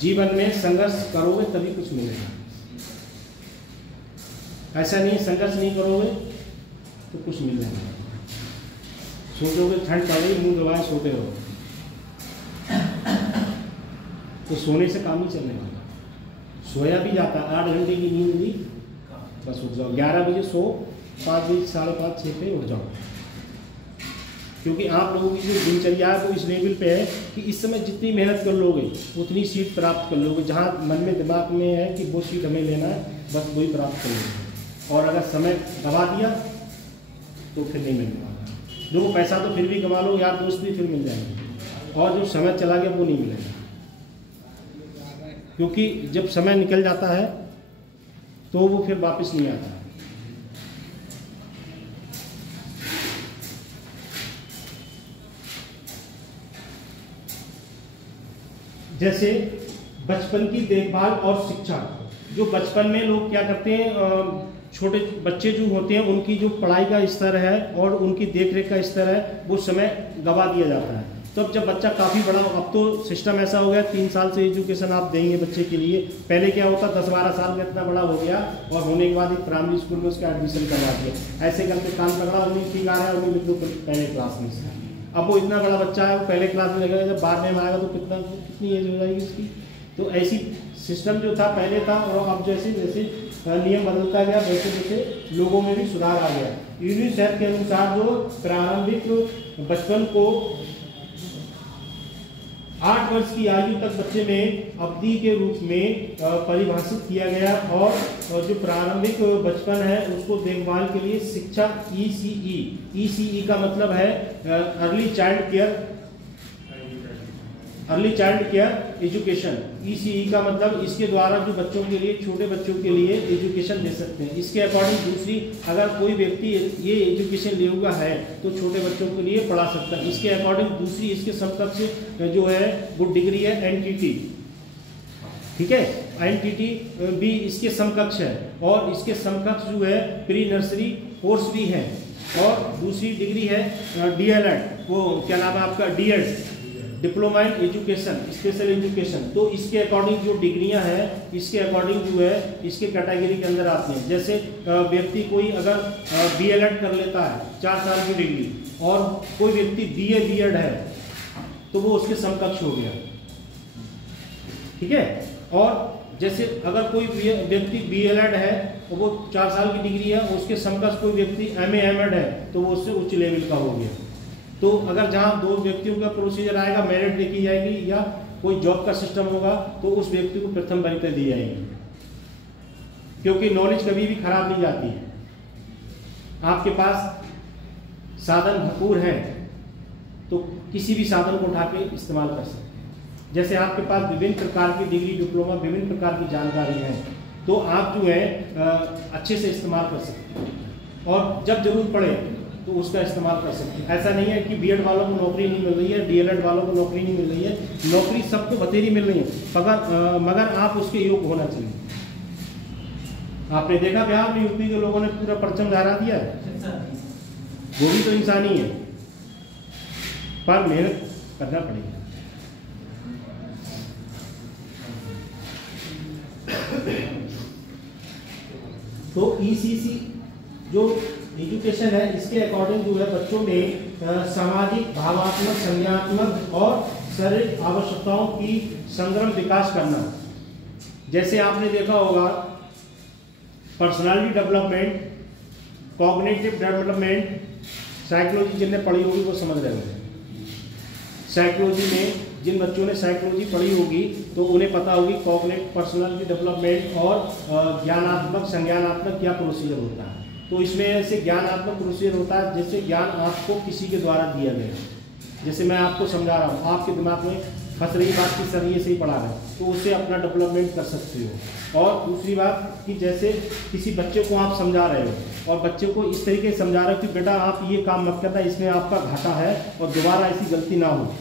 जीवन में संघर्ष करोगे तभी कुछ मिलेगा, ऐसा नहीं संघर्ष नहीं करोगे तो कुछ मिल जाएगा। सोचोगे ठंड पड़ रही, मुंह दबाए सोते रहो, तो सोने से काम ही चलने वाला। सोया भी जाता, 8 घंटे की नींद ली, बस उठ जाओ। 11 बजे सो, 5 बजे 5:30 6 पे उठ जाओ। क्योंकि आप लोगों की जो दिनचर्या है वो इस लेवल पे है कि इस समय जितनी मेहनत कर लोगे उतनी सीट प्राप्त कर लोगे। जहाँ मन में दिमाग में है कि वो सीट हमें लेना है, बस वही प्राप्त कर लोगे। और अगर समय गवा दिया तो फिर नहीं मिल पाएगा। देखो पैसा तो फिर भी कमा लो, यार दोस्त भी फिर मिल जाएंगे, और जो समय चला गया वो नहीं मिलेगा। क्योंकि जब समय निकल जाता है तो वो फिर वापस नहीं आता। जैसे बचपन की देखभाल और शिक्षा, जो बचपन में लोग क्या करते हैं, छोटे बच्चे जो होते हैं उनकी जो पढ़ाई का स्तर है और उनकी देखरेख का स्तर है वो समय गवा दिया जाता है। तो अब जब बच्चा काफ़ी बड़ा, अब तो सिस्टम ऐसा हो गया 3 साल से एजुकेशन आप देंगे बच्चे के लिए। पहले क्या होता 10-12 साल का इतना बड़ा हो गया और होने के बाद एक प्राइमरी स्कूल में उसका एडमिशन करवा दिया। ऐसे करके कान पकड़ा, उन्हें ठीक आ रहा है, उन्हें लिख दो पहले क्लास में से। अब वो इतना बड़ा बच्चा है, वो पहले क्लास में लगेगा, जब 12वें में आएगा तो कितनी एज हो जाएगी उसकी। तो ऐसी सिस्टम जो था पहले था, और अब जैसे जैसे नियम बदलता गया वैसे वैसे लोगों में भी सुधार आ गया। यूनिसेफ के अनुसार जो प्रारंभिक बचपन को 8 वर्ष की आयु तक बच्चे में अवधि के रूप में परिभाषित किया गया, और जो प्रारंभिक बचपन है उसको देखभाल के लिए शिक्षा ECE का मतलब है early child care education. ECE का मतलब इसके द्वारा जो बच्चों के लिए, छोटे बच्चों के लिए एजुकेशन दे सकते हैं। इसके अकॉर्डिंग दूसरी, अगर कोई व्यक्ति ये एजुकेशन ले हुआ है तो छोटे बच्चों के लिए पढ़ा सकता है। इसके अकॉर्डिंग दूसरी इसके समकक्ष जो है वो डिग्री है NTT, ठीक है। NTT भी इसके समकक्ष है, और इसके समकक्ष जो है प्री नर्सरी कोर्स भी है, और दूसरी डिग्री है DLED, वो क्या नाम है आपका, DED, diploma in education, special education. तो इसके अकॉर्डिंग जो डिग्रियां हैं, इसके अकॉर्डिंग जो है इसके कैटेगरी के अंदर आती हैं। जैसे व्यक्ति कोई अगर BLED कर लेता है 4 साल की डिग्री, और कोई व्यक्ति BA B.Ed है तो वो उसके समकक्ष हो गया, ठीक है। और जैसे अगर कोई व्यक्ति BLED है तो वो 4 साल की डिग्री है, उसके समकक्ष कोई व्यक्ति MA M.Ed है तो वो उससे उच्च लेवल का हो गया। तो अगर जहाँ 2 व्यक्तियों का प्रोसीजर आएगा, मेरिट देखी जाएगी या कोई जॉब का सिस्टम होगा तो उस व्यक्ति को प्रथम वरीयता दी जाएगी, क्योंकि नॉलेज कभी भी खराब नहीं जाती है। आपके पास साधन भरपूर हैं तो किसी भी साधन को उठा के इस्तेमाल कर सकते हैं। जैसे आपके पास विभिन्न प्रकार की डिग्री, डिप्लोमा, विभिन्न प्रकार की जानकारी है, तो आप जो है अच्छे से इस्तेमाल कर सकते हैं और जब जरूरत पड़े तो उसका इस्तेमाल कर सकते हैं। ऐसा नहीं है कि बीएड वालों को नौकरी नहीं मिल रही है, डीएलएड वालों को नौकरी नहीं मिल रही है, नौकरी सबको बतेरी मिल रही है, मगर आप उसके योग्य होना चाहिए। आपने देखा बिहार में यूपी के लोगों ने पूरा परचम लहरा दिया है, वो भी तो इंसान ही है, पर मेहनत करना पड़ेगा। तो ईसीसी जो एजुकेशन है, इसके अकॉर्डिंग जो है बच्चों में सामाजिक, भावात्मक, संज्ञानात्मक और शारीरिक आवश्यकताओं की संग्रम विकास करना। जैसे आपने देखा होगा personality development, cognitive development, psychology जिनने पढ़ी होगी वो समझ रहे होंगे। साइकोलॉजी में जिन बच्चों ने साइकोलॉजी पढ़ी होगी तो उन्हें पता होगी कॉग्निटिव, पर्सनालिटी डेवलपमेंट और ज्ञानात्मक, संज्ञानात्मक क्या प्रोसीजर होता है। तो इसमें से ज्ञानात्मक प्रोसीजर होता है जैसे ज्ञान आपको किसी के द्वारा दिया गया, जैसे मैं आपको समझा रहा हूँ, आपके दिमाग में फंस रही बात की सर ये सही पढ़ा रहे तो उससे अपना डेवलपमेंट कर सकते हो। और दूसरी बात कि जैसे किसी बच्चे को आप समझा रहे हो और बच्चे को इस तरीके से समझा रहे हो कि बेटा आप ये काम मत करना, इसमें आपका घाटा है और दोबारा ऐसी गलती ना हो,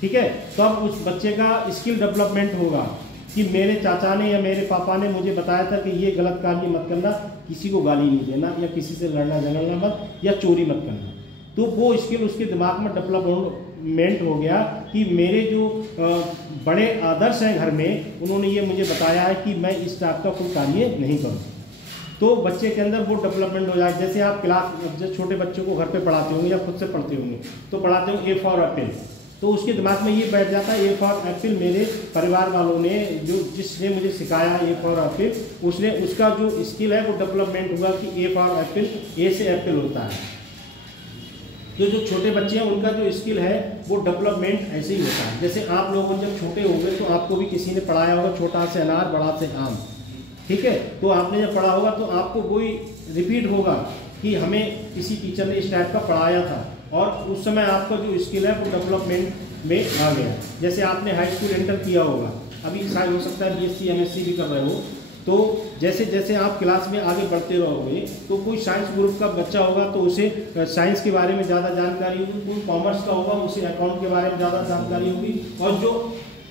ठीक है। तो अब उस बच्चे का स्किल डेवलपमेंट होगा कि मेरे चाचा ने या मेरे पापा ने मुझे बताया था कि ये गलत काम ये मत करना, किसी को गाली नहीं देना या किसी से लड़ना झगड़ना मत या चोरी मत करना। तो वो स्किल उसके दिमाग में डेवलपमेंट हो गया कि मेरे जो बड़े आदर्श हैं घर में, उन्होंने ये मुझे बताया है कि मैं इस टाइप का कोई कार्य नहीं करूँ। तो बच्चे के अंदर वो डेवलपमेंट हो जाए। जैसे आप क्लास जब छोटे बच्चों को घर पे पढ़ाते होंगे या खुद से पढ़ते होंगे तो पढ़ाते हो ए फॉर एप्पल, तो उसके दिमाग में ये बैठ जाता है ए फॉर एप्पल मेरे परिवार वालों ने जिसने मुझे सिखाया ए फॉर एप्पल, उसने उसका जो स्किल है वो डेवलपमेंट हुआ कि ए फॉर एप्पल, ए से एप्पल होता है। तो जो छोटे बच्चे हैं उनका जो स्किल है वो डेवलपमेंट ऐसे ही होता है। जैसे आप लोगों जब छोटे होंगे तो आपको भी किसी ने पढ़ाया होगा छोटा से अनार बड़ा से आम, ठीक है। तो आपने जब पढ़ा होगा तो आपको वही रिपीट होगा कि हमें किसी टीचर ने इस टाइप का पढ़ाया था और उस समय आपका जो स्किल है वो डेवलपमेंट में आ गया। जैसे आपने हाई स्कूल एंटर किया होगा, अभी शायद हो सकता है बीएससी एमएससी भी कर रहे हो, तो जैसे जैसे आप क्लास में आगे बढ़ते रहोगे तो कोई साइंस ग्रुप का बच्चा होगा तो उसे साइंस के बारे में ज़्यादा जानकारी होगी, कोई कॉमर्स का होगा उसे अकाउंट के बारे में ज़्यादा जानकारी होगी, और जो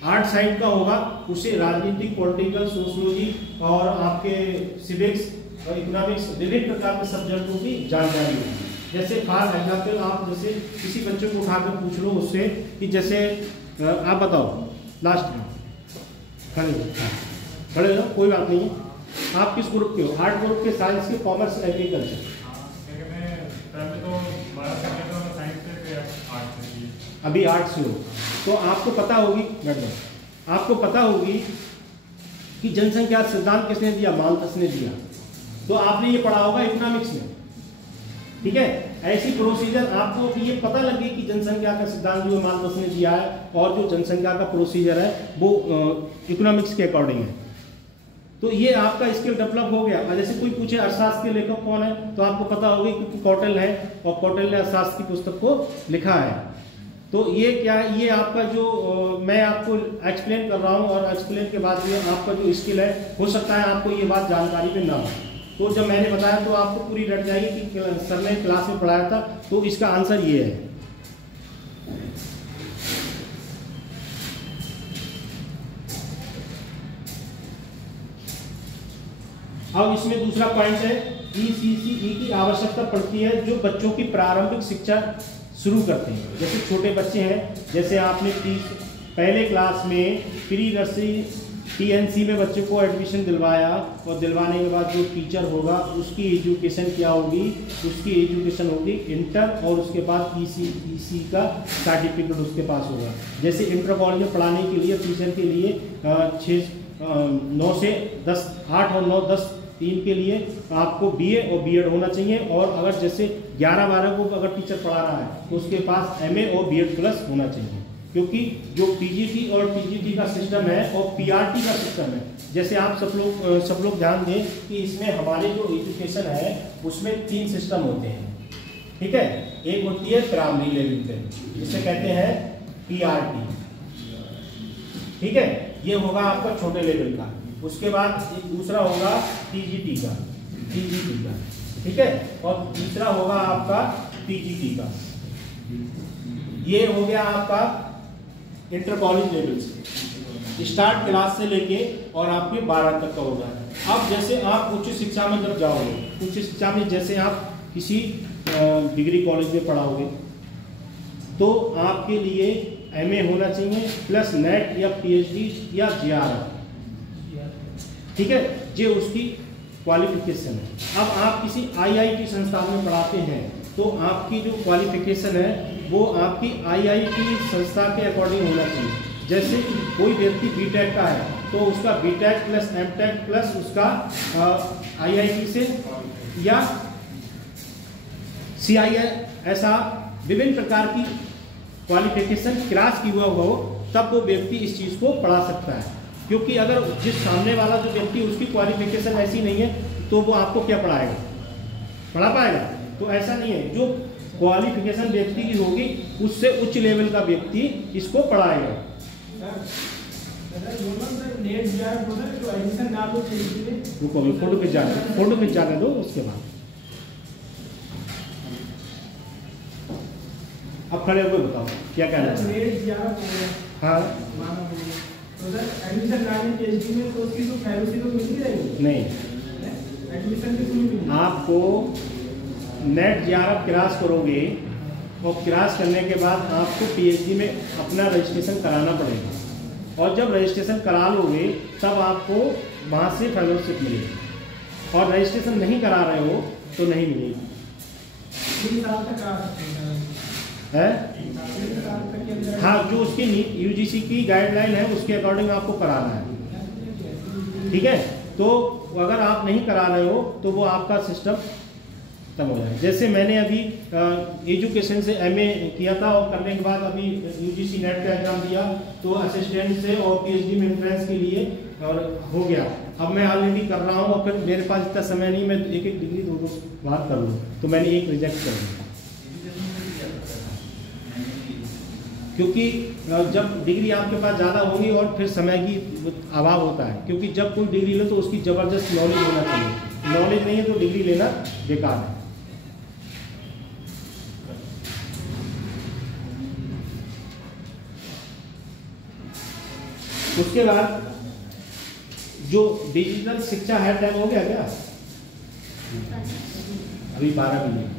आर्ट साइड का होगा उसे राजनीतिक, पॉलिटिकल, सोशियोलॉजी और आपके सिविक्स और इकोनॉमिक्स विभिन्न प्रकार के सब्जेक्टों की जानकारी होगी। जैसे फॉर एग्जाम्पल आप जैसे किसी बच्चे को उठाकर पूछ लो उससे कि जैसे आप बताओ लास्ट में खड़े हो, कोई बात नहीं है, आप किस ग्रुप के हो? आर्ट ग्रुप के, साइंस के, कॉमर्स, एग्रीकल्चर? अभी आर्ट से हो तो आपको पता होगी, आपको पता होगी कि जनसंख्या सिद्धांत किसने दिया? माल्थस ने दिया। तो आपने ये पढ़ा होगा इकोनॉमिक्स में, ठीक है। ऐसी प्रोसीजर आपको ये पता लगे कि जनसंख्या का सिद्धांत जो माल्थस ने दिया है और जो जनसंख्या का प्रोसीजर है वो इकोनॉमिक्स के अकॉर्डिंग है। तो ये आपका स्किल डेवलप हो गया। और जैसे कोई पूछे अर्थशास्त्र के लेखक कौन है तो आपको पता होगी क्योंकि कौटिल्य है और कौटिल्य ने अर्थशास्त्र की पुस्तक को लिखा है। तो ये क्या है, ये आपका जो मैं आपको एक्सप्लेन कर रहा हूँ और एक्सप्लेन के बाद ये आपका जो स्किल है, हो सकता है आपको ये बात जानकारी में ना हो। तो जब मैंने बताया तो आपको पूरी रट जाएगी कि सर ने क्लास में पढ़ाया था, तो इसका आंसर ये है। अब इसमें दूसरा पॉइंट है ECCE की आवश्यकता पड़ती है जो बच्चों की प्रारंभिक शिक्षा शुरू करते हैं। जैसे छोटे बच्चे हैं, जैसे आपने पहले क्लास में प्री नर्सरी TNC में बच्चे को एडमिशन दिलवाया और दिलवाने के बाद जो टीचर होगा उसकी एजुकेशन क्या होगी? उसकी एजुकेशन होगी इंटर और उसके बाद ECCE का सर्टिफिकेट उसके पास होगा। जैसे इंटर कॉलेज में पढ़ाने के लिए टीचर के लिए 9 से 10, 8 और 9, 10 3 के लिए आपको BA और B.Ed होना चाहिए। और अगर जैसे 11-12 को अगर टीचर पढ़ा रहा है तो उसके पास MA और B.Ed+ होना चाहिए। क्योंकि जो पीजीटी और टीजीटी का सिस्टम है और पीआरटी का सिस्टम है, जैसे आप सब लोग ध्यान दें कि इसमें हमारे जो एजुकेशन है उसमें 3 सिस्टम होते हैं, ठीक है। एक होती है प्राइमरी लेवल पे, जिसे कहते हैं पीआरटी, ठीक है, ये होगा आपका छोटे लेवल का। उसके बाद एक दूसरा होगा टीजीटी का, ठीक है, और तीसरा होगा आपका पीजीटी का। ये हो गया आपका इंटर कॉलेज लेवल से, स्टार्ट क्लास से लेके और आपके 12 तक का होगा। अब जैसे आप उच्च शिक्षा में जब जाओगे, उच्च शिक्षा में जैसे आप किसी डिग्री कॉलेज में पढ़ाओगे तो आपके लिए एमए होना चाहिए प्लस नेट या पीएचडी या जीआरएफ, ठीक है, ये उसकी क्वालिफिकेशन है। अब आप किसी आईआईटी संस्थान में पढ़ाते हैं तो आपकी जो क्वालिफिकेशन है वो आपकी आईआईटी संस्था के अकॉर्डिंग होना चाहिए। जैसे कोई व्यक्ति बीटेक का है तो उसका बीटेक प्लस एमटेक प्लस उसका आईआईटी से या सीआईए, ऐसा विभिन्न प्रकार की क्वालिफिकेशन क्रॉस की हुआ हो तब वो व्यक्ति इस चीज़ को पढ़ा सकता है। क्योंकि अगर जिस सामने वाला जो व्यक्ति उसकी क्वालिफिकेशन ऐसी नहीं है तो वो आपको क्या पढ़ाएगा, पढ़ा पाएगा? तो ऐसा नहीं है, जो क्वालिफिकेशन व्यक्ति की होगी उससे उच्च लेवल का व्यक्ति इसको पढ़ाएगा। फोटो पे जाने दो, उसके बाद अब खड़े होकर बताओ क्या कहना है। हाँ नहीं, आपको नेट जीआरएफ क्रॉस करोगे और क्रॉस करने के बाद आपको पीएचडी में अपना रजिस्ट्रेशन कराना पड़ेगा, और जब रजिस्ट्रेशन करा लोगे तब आपको वहाँ से फेलोशिप मिलेगी, और रजिस्ट्रेशन नहीं करा रहे हो तो नहीं मिलेगी। 3 साल तक है हाँ, जो उसकी यूजीसी की गाइडलाइन है उसके अकॉर्डिंग आपको कराना है, ठीक है। तो अगर आप नहीं करा रहे हो तो वो आपका सिस्टम खत्म हो जाए। जैसे मैंने अभी एजुकेशन से एमए किया था और करने के बाद अभी यूजीसी नेट का एग्जाम दिया तो असिस्टेंट से और पीएचडी में एंट्रेंस के लिए और हो गया। अब मैं ऑलरेडी कर रहा हूँ और फिर मेरे पास इतना समय नहीं मैं एक डिग्री 2 बात कर लूँ, तो मैंने एक रिजेक्ट कर दिया। क्योंकि जब डिग्री आपके पास ज़्यादा होगी और फिर समय की अभाव होता है, क्योंकि जब कोई डिग्री लो तो उसकी ज़बरदस्त नॉलेज होना चाहिए। नॉलेज नहीं है तो डिग्री लेना बेकार है। उसके बाद जो डिजिटल शिक्षा है, टाइम हो गया क्या? अभी 12 मिनट।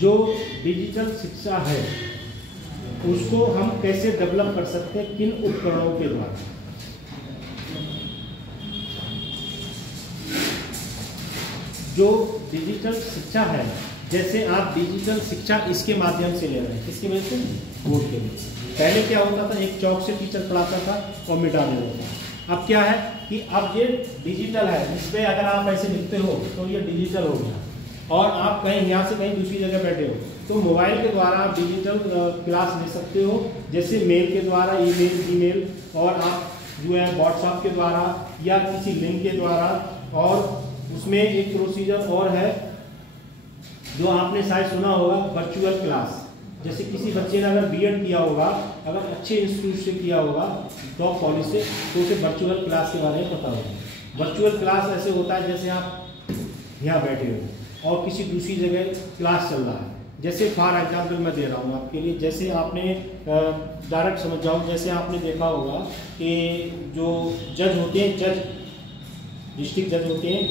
जो डिजिटल शिक्षा है उसको हम कैसे डेवलप कर सकते हैं, किन उपकरणों के द्वारा? जो डिजिटल शिक्षा है, जैसे आप डिजिटल शिक्षा इसके माध्यम से ले रहे हैं, किसकी वजह से? बोर्ड के वजह से। पहले क्या होता था, एक चौक से टीचर पढ़ाता था और मिटा देता था। अब क्या है कि अब ये डिजिटल है, इस पर अगर आप ऐसे लिखते हो तो ये डिजिटल हो गया, और आप कहीं यहाँ से कहीं दूसरी जगह बैठे हो तो मोबाइल के द्वारा आप डिजिटल क्लास ले सकते हो, जैसे मेल के द्वारा, ईमेल, और आप जो है व्हाट्सएप के द्वारा या किसी लिंक के द्वारा। और उसमें एक प्रोसीजर और है जो आपने शायद सुना होगा, वर्चुअल क्लास। जैसे किसी बच्चे ने अगर बीएड किया होगा, अगर अच्छे इंस्टीट्यूट से किया होगा, टॉप कॉलेज से, तो उसे वर्चुअल क्लास के बारे में पता होगा। वर्चुअल क्लास ऐसे होता है जैसे आप यहाँ बैठे हो और किसी दूसरी जगह क्लास चल रहा है। जैसे फॉर एग्जाम्पल मैं दे रहा हूँ आपके लिए, जैसे आपने डायरेक्ट समझ जाओ, जैसे आपने देखा होगा कि जो जज होते हैं, जज डिस्ट्रिक्ट जज होते हैं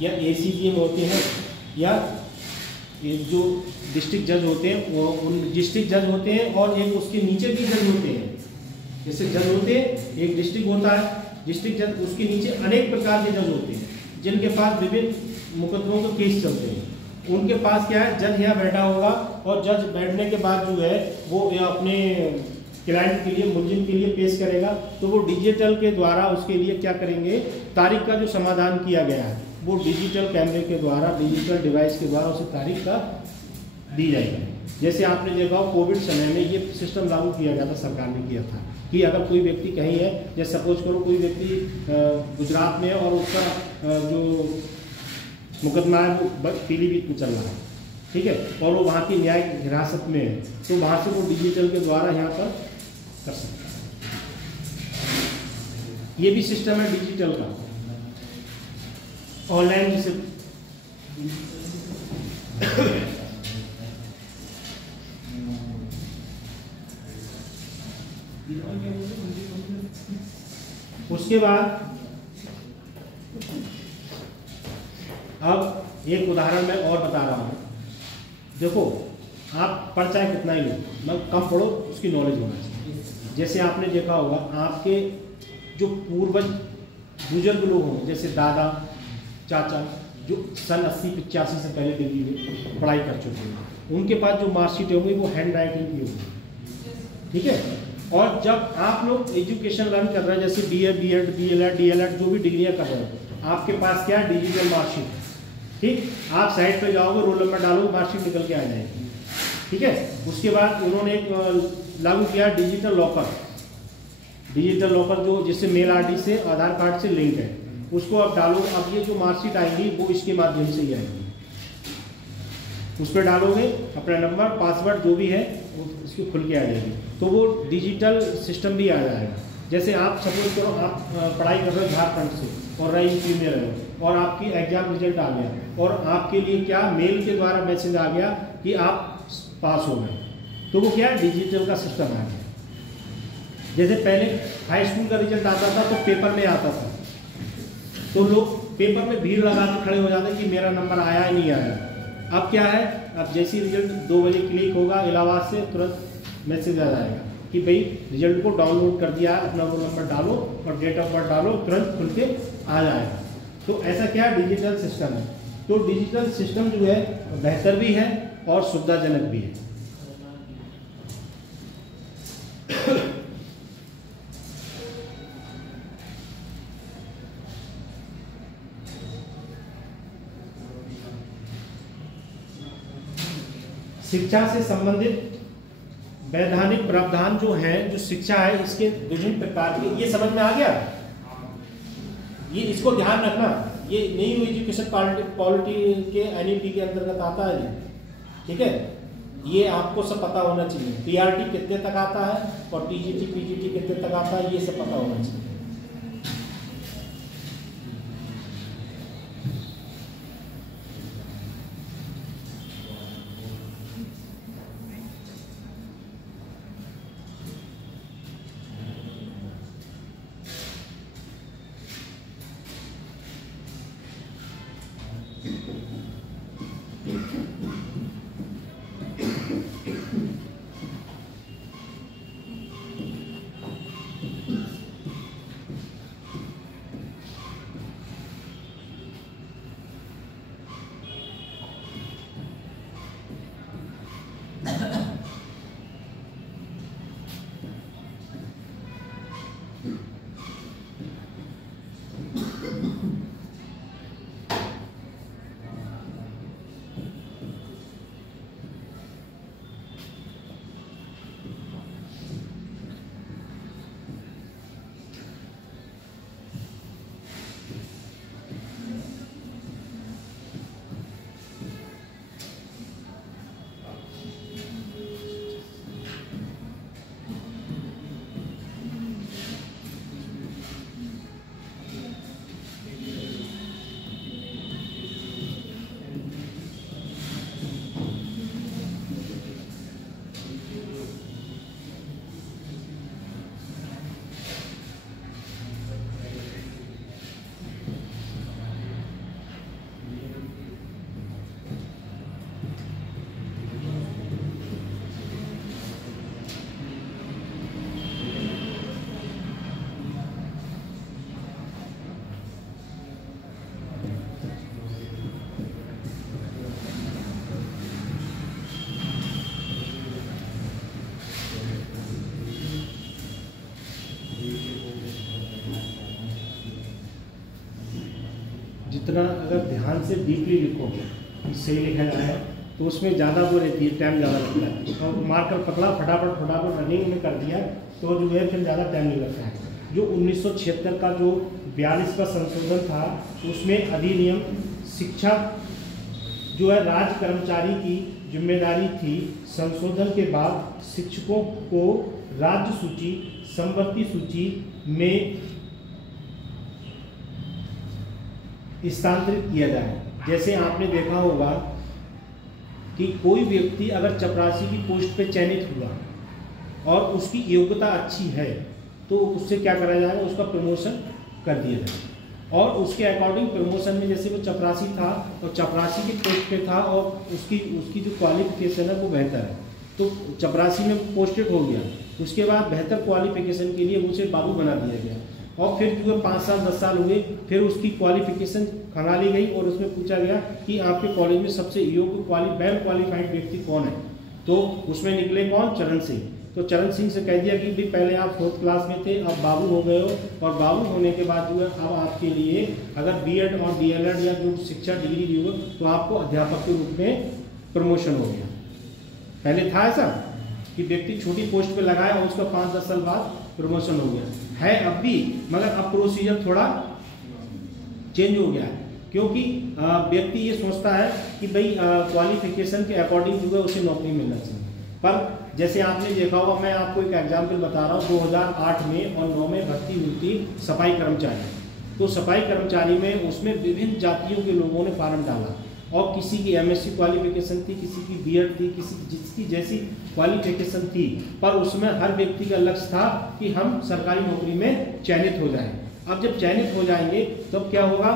या एसीजीएम होते हैं, या जो डिस्ट्रिक्ट जज होते हैं वो उन डिस्ट्रिक्ट जज होते हैं, और एक उसके नीचे भी जज होते हैं। जैसे जज होते हैं, एक डिस्ट्रिक्ट होता है डिस्ट्रिक्ट जज, उसके नीचे अनेक प्रकार के जज होते हैं जिनके पास विभिन्न मुकदमों के केस चलते हैं। उनके पास क्या है, जज यहाँ बैठा होगा और जज बैठने के बाद जो है वो अपने क्लाइंट के लिए, मुलजिम के लिए पेश करेगा, तो वो डिजिटल के द्वारा उसके लिए क्या करेंगे, तारीख का जो समाधान किया गया है वो डिजिटल कैमरे के द्वारा, डिजिटल डिवाइस के द्वारा उसे तारीख का दी जाएगी। जैसे आपने देखा हो कोविड समय में ये सिस्टम लागू किया गया था, सरकार ने किया था कि अगर कोई व्यक्ति कहीं है, जैसे सपोज करो कोई व्यक्ति गुजरात में है और उसका जो मुकदमा है वो पीलीभीत में चल रहा है, ठीक है, और वो वहाँ की न्यायिक हिरासत में है, तो वहाँ से वो डिजिटल के द्वारा यहाँ पर कर सकता है। ये भी सिस्टम है डिजिटल का, ऑनलाइन जिसे उसके बाद अब एक उदाहरण मैं और बता रहा हूँ। देखो आप पढ़ चाहे कितना ही लो, मतलब कम पढ़ो, उसकी नॉलेज होना चाहिए। जैसे आपने देखा होगा आपके जो पूर्वज बुजुर्ग लोग होंगे, जैसे दादा चाचा जो सन 80-85 से पहले दिल्ली में पढ़ाई कर चुके हैं, उनके पास जो मार्कशीट होंगी वो हैंड राइटिंग की होगी, ठीक है। और जब आप लोग एजुकेशन लर्न कर रहे हैं, जैसे BA, B.Ed, DLED जो भी डिग्रियां कर रहे हो, आपके पास क्या डिजिटल मार्कशीट, ठीक, आप साइट पे जाओगे, रोल नंबर डालोगे, मार्कशीट निकल के आ जाएगी, ठीक है। उसके बाद उन्होंने एक लागू किया डिजिटल लॉकर। डिजिटल लॉकर जो जिससे मेल ID से, आधार कार्ड से लिंक है, उसको आप डालो। अब ये जो मार्कशीट आएगी वो इसके माध्यम से ही आएगी, उस पर डालोगे अपना नंबर, पासवर्ड जो भी है इसकी खुल के आ जाएगी, तो वो डिजिटल सिस्टम भी आ जाएगा। जैसे आप सपोज करो आप पढ़ाई कर रहे हो झारखंड से और रही में रहे हो और आपकी एग्जाम रिजल्ट आ गया और आपके लिए क्या मेल के द्वारा मैसेज आ गया कि आप पास हो गए, तो वो क्या डिजिटल का सिस्टम आ गया। जैसे पहले हाई स्कूल का रिजल्ट आता था तो पेपर में आता था, तो लोग पेपर में भीड़ लगा के खड़े हो जाते कि मेरा नंबर आया ही नहीं आया। अब क्या है, अब जैसे ही रिजल्ट 2 बजे क्लिक होगा इलाहाबाद से, तुरंत मैसेज आ जाएगा कि भाई रिजल्ट को डाउनलोड कर दिया है, अपना रोल नंबर डालो और डेट ऑफ बर्थ डालो, तुरंत खुल के आ जाएगा। तो ऐसा क्या डिजिटल सिस्टम है। तो डिजिटल सिस्टम जो है बेहतर भी है और सुविधाजनक भी है। शिक्षा से संबंधित वैधानिक प्रावधान जो है, जो शिक्षा है इसके विभिन्न प्रकार के, ये समझ में आ गया। ये इसको ध्यान रखना, ये न्यू एजुकेशन पॉलिटी के NEP के अंतर्गत आता है ये, ठीक है। ये आपको सब पता होना चाहिए। PRT कितने तक आता है और TGT PGT कितने तक आता है, ये सब पता होना चाहिए। जितना अगर ध्यान से डीपली लिखोगे सही लिखा जाए तो उसमें ज़्यादा वो रहती है, टाइम ज़्यादा लगता है। और मार्कर पकड़ा फटाफट रनिंग में कर दिया तो जो है फिर ज़्यादा टाइम नहीं लगता है। जो 1976 का जो 42 का संशोधन था उसमें अधिनियम शिक्षा जो है राज्य कर्मचारी की जिम्मेदारी थी। संशोधन के बाद शिक्षकों को राज्य सूची समवर्ती सूची में स्थानांतरित किया जाए। जैसे आपने देखा होगा कि कोई व्यक्ति अगर चपरासी की पोस्ट पे चयनित हुआ और उसकी योग्यता अच्छी है तो उससे क्या करा जाएगा, उसका प्रमोशन कर दिया जाएगा। और उसके अकॉर्डिंग प्रमोशन में जैसे वो चपरासी था और चपरासी की पोस्ट पे था और उसकी जो क्वालिफिकेशन है वो बेहतर है तो चपरासी में पोस्टेड हो गया। उसके बाद बेहतर क्वालिफिकेशन के लिए उसे बाबू बना दिया गया और फिर जो है 5 साल 10 साल हुए, फिर उसकी क्वालिफिकेशन खंगाली गई और उसमें पूछा गया कि आपके कॉलेज में सबसे योग्य वेल क्वालिफाइड व्यक्ति कौन है, तो उसमें निकले कौन, चरण सिंह। तो चरण सिंह से कह दिया कि भाई पहले आप 4th क्लास में थे, अब बाबू हो गए हो और बाबू होने के बाद जो है अब आपके लिए अगर बीएड और डीएलएड या जो शिक्षा डिग्री दी हो तो आपको अध्यापक के रूप में प्रमोशन हो गया। पहले था ऐसा कि व्यक्ति छोटी पोस्ट पे लगाया और उसका 5-10 साल बाद प्रमोशन हो गया है अब भी, मगर अब प्रोसीजर थोड़ा चेंज हो गया है क्योंकि व्यक्ति ये सोचता है कि भाई क्वालिफिकेशन के अकॉर्डिंग जो है उसे नौकरी मिलना चाहिए। पर जैसे आपने देखा होगा, मैं आपको एक एग्जाम्पल बता रहा हूँ, 2008 में और 9 में भर्ती हुई थी सफाई कर्मचारी। तो सफाई कर्मचारी में उसमें विभिन्न जातियों के लोगों ने फार्म डाला और किसी की एमएससी क्वालिफिकेशन थी, किसी की बीएड थी, किसी जिसकी जैसी क्वालिफिकेशन थी, पर उसमें हर व्यक्ति का लक्ष्य था कि हम सरकारी नौकरी में चयनित हो जाएं। अब जब चयनित हो जाएंगे तब क्या होगा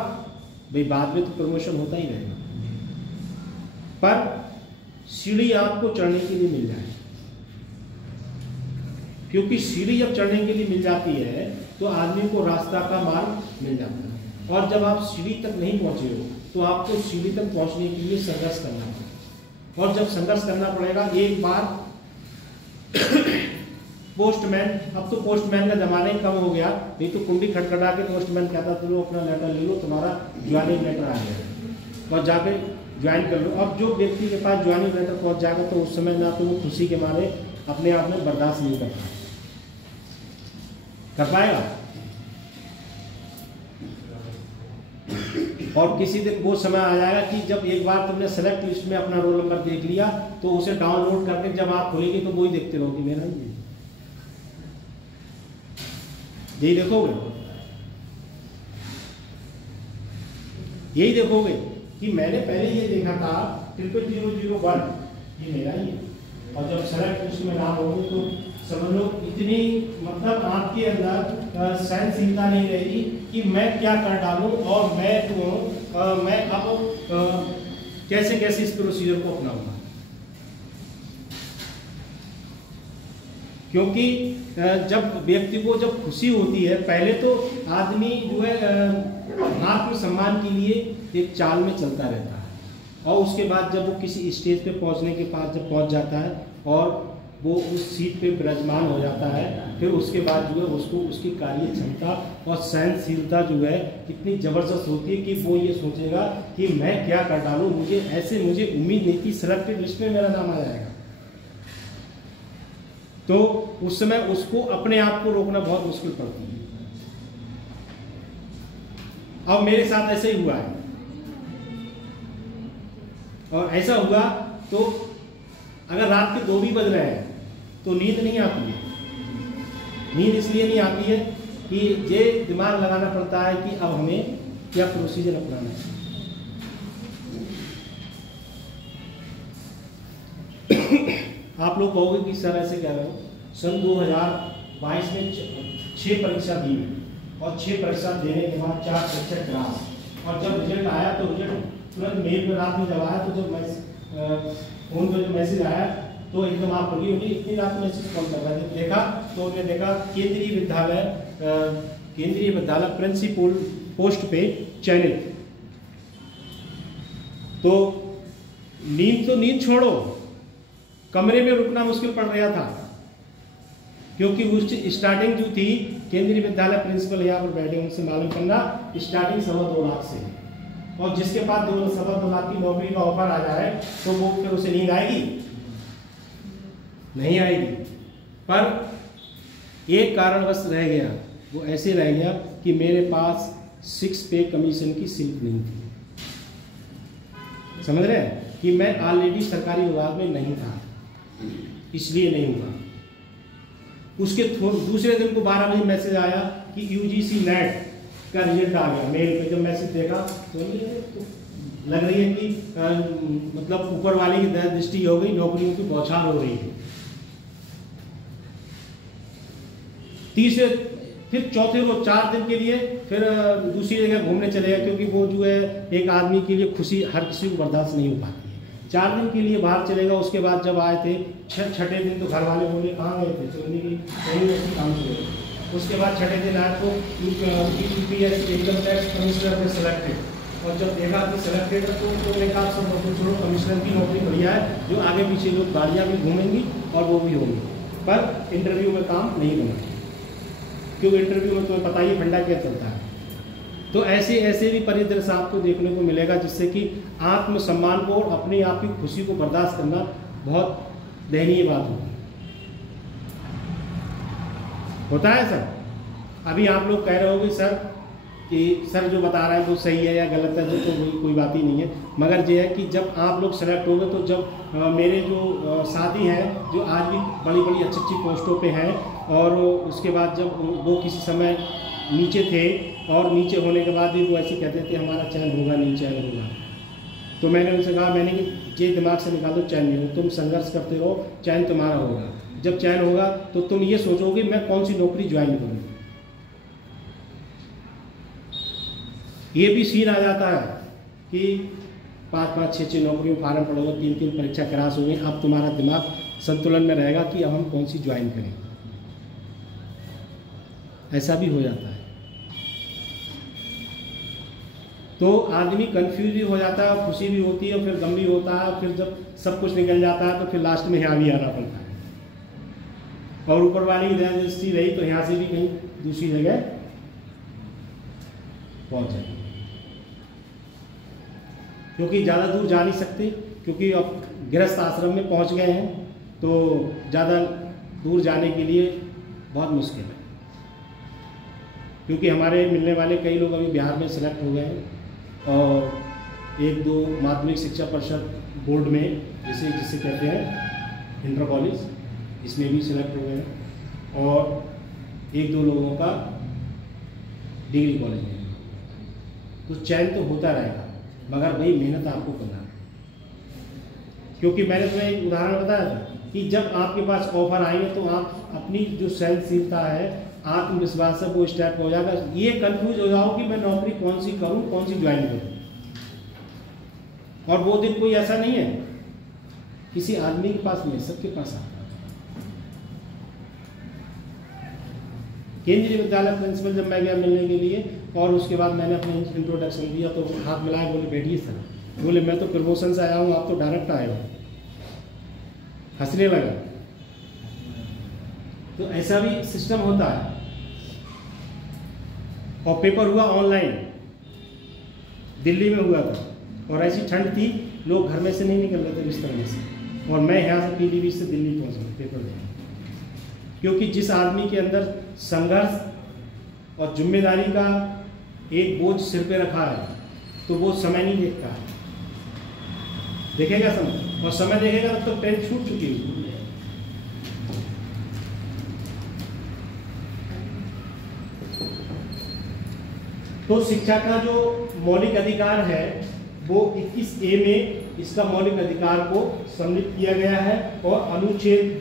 भाई, बाद में तो प्रमोशन होता ही रहेगा, पर सीढ़ी आपको चढ़ने के लिए मिल जाए, क्योंकि सीढ़ी जब चढ़ने के लिए मिल जाती है तो आदमी को रास्ता का मार्ग मिल जाता है। और जब आप सीढ़ी तक नहीं पहुंचे हो तो आपको सीढ़ी तक पहुंचने के लिए संघर्ष करना पड़ेगा। और जब संघर्ष करना पड़ेगा, एक बार पोस्टमैन, अब तो पोस्टमैन का जमाना ही कम हो गया, नहीं तो कुंडी खटखटा के पोस्टमैन कहता चलो अपना लेटर ले लो, तुम्हारा ज्वाइनिंग लेटर आ गया और जाके ज्वाइन कर लो। अब जो व्यक्ति के पास ज्वाइनिंग लेटर पहुंच जाएगा तो उस समय ना तो वो खुशी के मारे अपने आप में बर्दाश्त नहीं कर पाएगा और किसी दिन वो समय आ जाएगा कि जब एक बार तुमने सेलेक्ट लिस्ट में अपना रोल नंबर देख लिया तो उसे डाउनलोड करके जब आप खोलेंगे तो वही देखते रहोगे, मेरा यही देखोगे, यही देखोगे कि मैंने पहले ये देखा था 00001 ये मेरा ही है, और जब सेलेक्ट लिस्ट में नाम होंगे तो समझ लो इतनी मतलब आपके अंदर सहनशीलता नहीं रहेगी कि मैं क्या कर डालूं और मैं अब कैसे कैसे इस प्रोसीजर को अपनाऊंगा। क्योंकि जब व्यक्ति को जब खुशी होती है, पहले तो आदमी जो है आत्मसम्मान के लिए एक चाल में चलता रहता है और उसके बाद जब वो किसी स्टेज पे पहुंचने के बाद जब पहुंच जाता है और वो उस सीट पे विराजमान हो जाता है, फिर उसके बाद जो है उसको उसकी कार्य क्षमता और सहनशीलता जो है इतनी ज़बरदस्त होती है कि वो ये सोचेगा कि मैं क्या कर डालूं, मुझे उम्मीद नहीं थी सिलेक्टेड लिस्ट में मेरा नाम आ जाएगा। तो उस समय उसको अपने आप को रोकना बहुत मुश्किल पड़ती है। अब मेरे साथ ऐसे ही हुआ है और ऐसा हुआ तो अगर रात के 2 भी बज रहे हैं तो नींद नहीं आती है। नींद इसलिए नहीं आती है कि ये दिमाग लगाना पड़ता है कि अब हमें क्या प्रोसीजर अपनाना है। आप लोग कहोगे कि सर ऐसे कह रहे हो, सन 2022 में 6 परीक्षा दी और 6 परीक्षा देने के बाद 4 परीक्षा क्लास, और जब रिजल्ट आया तो रिजल्ट तुरंत मेल पर रात में जब आया तो जब फोन पर जो मैसेज आया तो एकदम आप लगी होगी इतनी रात में मैसेज कॉल कर रहे थे, देखा तो उन्होंने देखा केंद्रीय विद्यालय प्रिंसिपल पोस्ट पे चयनित। तो नींद छोड़ो, कमरे में रुकना मुश्किल पड़ रहा था क्योंकि उसकी स्टार्टिंग जो थी केंद्रीय विद्यालय प्रिंसिपल यहाँ पर बैठे उनसे मालूम करना, स्टार्टिंग 2.25 लाख से और जिसके पास 2-2 लाख की नौकरी का ऑफर आ जाए तो वो फिर उसे नींद आएगी? नहीं आएगी। पर एक कारणवश रह गया, वो ऐसे रह गया कि मेरे पास 6 पे कमीशन की स्लिप नहीं थी। समझ रहे हैं कि मैं ऑलरेडी सरकारी विभाग में नहीं था, इसलिए नहीं हुआ। उसके दूसरे दिन को 12 बजे मैसेज आया कि यूजीसी नेट का रिजल्ट आ गया। मेल पे जब मैसेज देखा तो लग रही है कि मतलब ऊपर वाले की दृष्टि हो गई, नौकरियों की बौछार हो रही है। तीसरे फिर चौथे रोज 4 दिन के लिए फिर दूसरी जगह घूमने चले गए, क्योंकि वो जो है एक आदमी के लिए खुशी हर किसी को बर्दाश्त नहीं हो पाती है। 4 दिन के लिए बाहर चलेगा। उसके बाद जब आए थे छठे दिन तो घर वाले बोले कहाँ गए थे, चलने की कहीं नहीं काम से। उसके बाद छठे दिन आए तो यूपीएस इनकम टैक्स कमिश्नर में सेलेक्टेड, और जब देखा कि सेलेक्टेड तो मैंने कहा सब नौकरी छोड़ो, कमिश्नर की नौकरी बढ़िया है, जो आगे पीछे लोग गाड़ियाँ भी घूमेंगी और वो भी होंगी। पर इंटरव्यू में काम नहीं बना, क्योंकि इंटरव्यू में तुम्हें पता ही फंडा क्या चलता है। तो ऐसे ऐसे भी परिदृश्य आपको देखने को मिलेगा, जिससे कि आत्मसम्मान को और अपने आप की खुशी को बर्दाश्त करना बहुत दयनीय बात होता है सर। अभी आप लोग कह रहे होंगे सर कि सर जो बता रहा है वो सही है या गलत है, तो कोई बात ही नहीं है। मगर ये है कि जब आप लोग सेलेक्ट होंगे तो जब मेरे जो साथी हैं जो आज भी बड़ी बड़ी अच्छी अच्छी पोस्टों पे हैं, और उसके बाद जब वो किसी समय नीचे थे और नीचे होने के बाद भी वो ऐसे कहते थे हमारा चयन होगा नहीं, चयन होगा। तो मैंने उनसे कहा, मैंने कि ये दिमाग से निकाल दो, चयन नहीं हो, तुम संघर्ष करते रहो, चयन तुम्हारा होगा। जब चयन होगा तो तुम ये सोचोगे मैं कौन सी नौकरी ज्वाइन करूँ। ये भी सीन आ जाता है कि 5-5, 6-6 नौकरियों फार्म पड़ोगे, 3-3 परीक्षा क्रॉस होंगे। अब तुम्हारा दिमाग संतुलन में रहेगा कि अब हम कौन सी ज्वाइन करें। ऐसा भी हो जाता है। तो आदमी कंफ्यूज भी हो जाता है, खुशी भी होती है, फिर गम भी होता है। फिर जब सब कुछ निकल जाता है तो फिर लास्ट में यहाँ भी आना पड़ता है, और ऊपर वाली की दृष्टि रही तो यहाँ से भी कहीं दूसरी जगह पहुँच जाएगी। क्योंकि ज़्यादा दूर जा नहीं सकते, क्योंकि अब गृहस्थ आश्रम में पहुँच गए हैं, तो ज़्यादा दूर जाने के लिए बहुत मुश्किल है। क्योंकि हमारे मिलने वाले कई लोग अभी बिहार में सेलेक्ट हो गए हैं, और 1-2 माध्यमिक शिक्षा परिषद बोर्ड में जिसे कहते हैं इंटर कॉलेज, इसमें भी सेलेक्ट हो गए हैं, और 1-2 लोगों का डिग्री कॉलेज में। तो चयन तो होता रहेगा, मगर भाई मेहनत आपको करना है। क्योंकि मैंने तुम्हें एक उदाहरण बताया था कि जब आपके पास ऑफर आएंगे तो आप अपनी जो सहनशीलता है, आत्मविश्वास है, वो स्टार्ट हो जाएगा। ये कंफ्यूज हो जाओ कि मैं नौकरी कौन सी करूं, कौन सी ज्वाइन करूं। और वो दिन कोई ऐसा नहीं है किसी आदमी के पास नहीं, सबके पास आता है। केंद्रीय विद्यालय प्रिंसिपल जब मैं गया मिलने के लिए, और उसके बाद मैंने अपने इंट्रोडक्शन दिया, तो हाथ मिलाए, बोले बैठिए सर। बोले मैं तो प्रमोशन से आया हूँ, आप तो डायरेक्ट आए हो। हंसने लगा। तो ऐसा भी सिस्टम होता है। और पेपर हुआ ऑनलाइन, दिल्ली में हुआ था, और ऐसी ठंड थी लोग घर में से नहीं निकल रहे थे बिस्तर में से, और मैं यहाँ से पीलीभीत से दिल्ली पहुँचा पेपर देने। क्योंकि जिस आदमी के अंदर संघर्ष और जिम्मेदारी का एक बोझ सिर पे रखा है, तो वो समय नहीं देखता है, देखेगा समय, और समय देखेगा तब तो ट्रेन छूट चुकी है। तो शिक्षा का जो मौलिक अधिकार है वो 21A में इसका मौलिक अधिकार को सम्मिलित किया गया है, और अनुच्छेद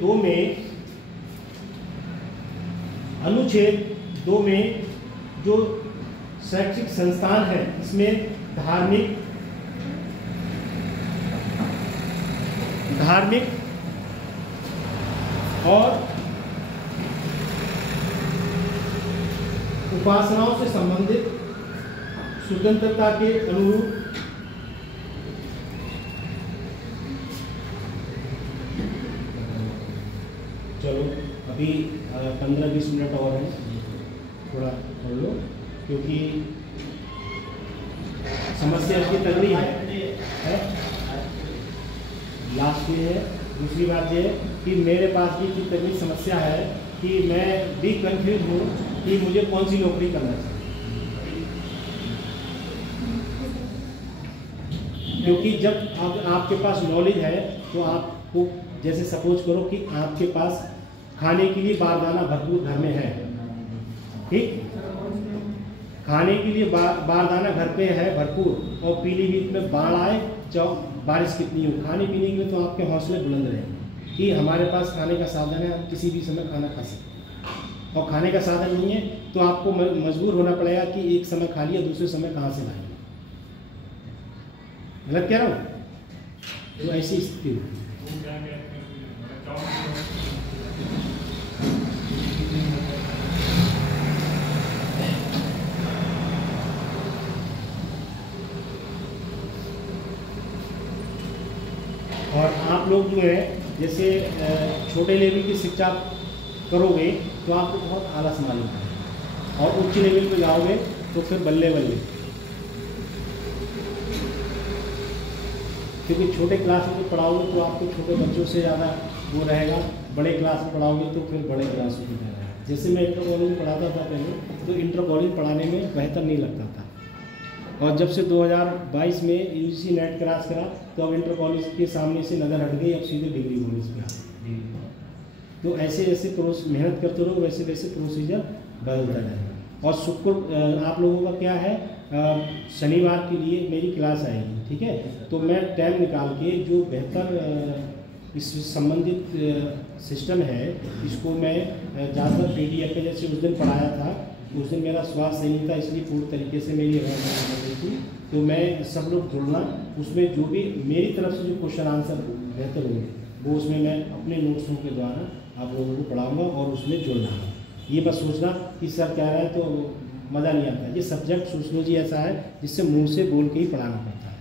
2 में जो शैक्षिक संस्थान है इसमें धार्मिक और उपासनाओं से संबंधित स्वतंत्रता के अनुरूप चलो अभी 15-20 मिनट और हैं, थोड़ा पढ़ लो, क्योंकि समस्या इसकी तगड़ी है? लास्ट में है। दूसरी बात ये है कि मेरे पास भी इतनी तगड़ी समस्या है कि मैं भी कंफ्यूज हूँ कि मुझे कौन सी नौकरी करना चाहिए, क्योंकि जब आपके पास नॉलेज है तो आपको, जैसे सपोज करो कि आपके पास खाने के लिए बारदाना भरपूर घर में है, ठीक, खाने के लिए बारदाना घर पे है भरपूर, और पीलीभीत में बाढ़ आए चाहे बारिश कितनी हो, खाने पीने के लिए तो आपके हौसले बुलंद रहेंगे कि हमारे पास खाने का साधन है, हम किसी भी समय खाना खा सकते। और खाने का साधन नहीं है तो आपको मजबूर होना पड़ेगा कि एक समय खा लिया, दूसरे समय कहाँ से लाएंगे। गलत कह रहा हूँ? तो ऐसी स्थिति होती है। और आप लोग जो है जैसे छोटे लेवल की शिक्षा करोगे तो आपको बहुत आलस मालूम है, और उच्च लेवल पे जाओगे तो फिर बल्ले बल्ले, क्योंकि छोटे क्लास में पढ़ाओगे तो आपको छोटे बच्चों से ज़्यादा वो रहेगा, बड़े क्लास में पढ़ाओगे तो फिर बड़े क्लास में रहेगा। जैसे मैं इंटर कॉलेज में पढ़ाता था पहले, तो इंटर कॉलेज पढ़ाने में बेहतर नहीं लगता था, और जब से 2022 में यूजीसी नेट क्रॉस करा तो अब इंटर कॉलेज के सामने से नज़र हट गई, अब सीधे डिग्री कॉलेज पे आ गई। तो ऐसे ऐसे मेहनत करते रहो, वैसे वैसे प्रोसीजर बदलता जाएगा। और शुक्र आप लोगों का क्या है, शनिवार के लिए मेरी क्लास आएगी, ठीक है, तो मैं टाइम निकाल के जो बेहतर इस संबंधित सिस्टम है इसको मैं ज़्यादातर PDF पे, जैसे उस दिन पढ़ाया था, उस दिन मेरा स्वास्थ्य सही नहीं था इसलिए पूरी तरीके से मेरी अवेयरनेस हो रही थी, तो मैं सब लोग जुड़ना, उसमें जो भी मेरी तरफ से जो क्वेश्चन आंसर बेहतर होंगे वो उसमें मैं अपने नोट्सों के द्वारा आप लोगों को पढ़ाऊँगा और उसमें जुड़ना। ये बस सोचना कि सर क्या रहा है तो मज़ा नहीं आता। ये सब्जेक्ट सोशियोलॉजी ऐसा है जिससे मुंह से बोल के ही पढ़ाना पड़ता है,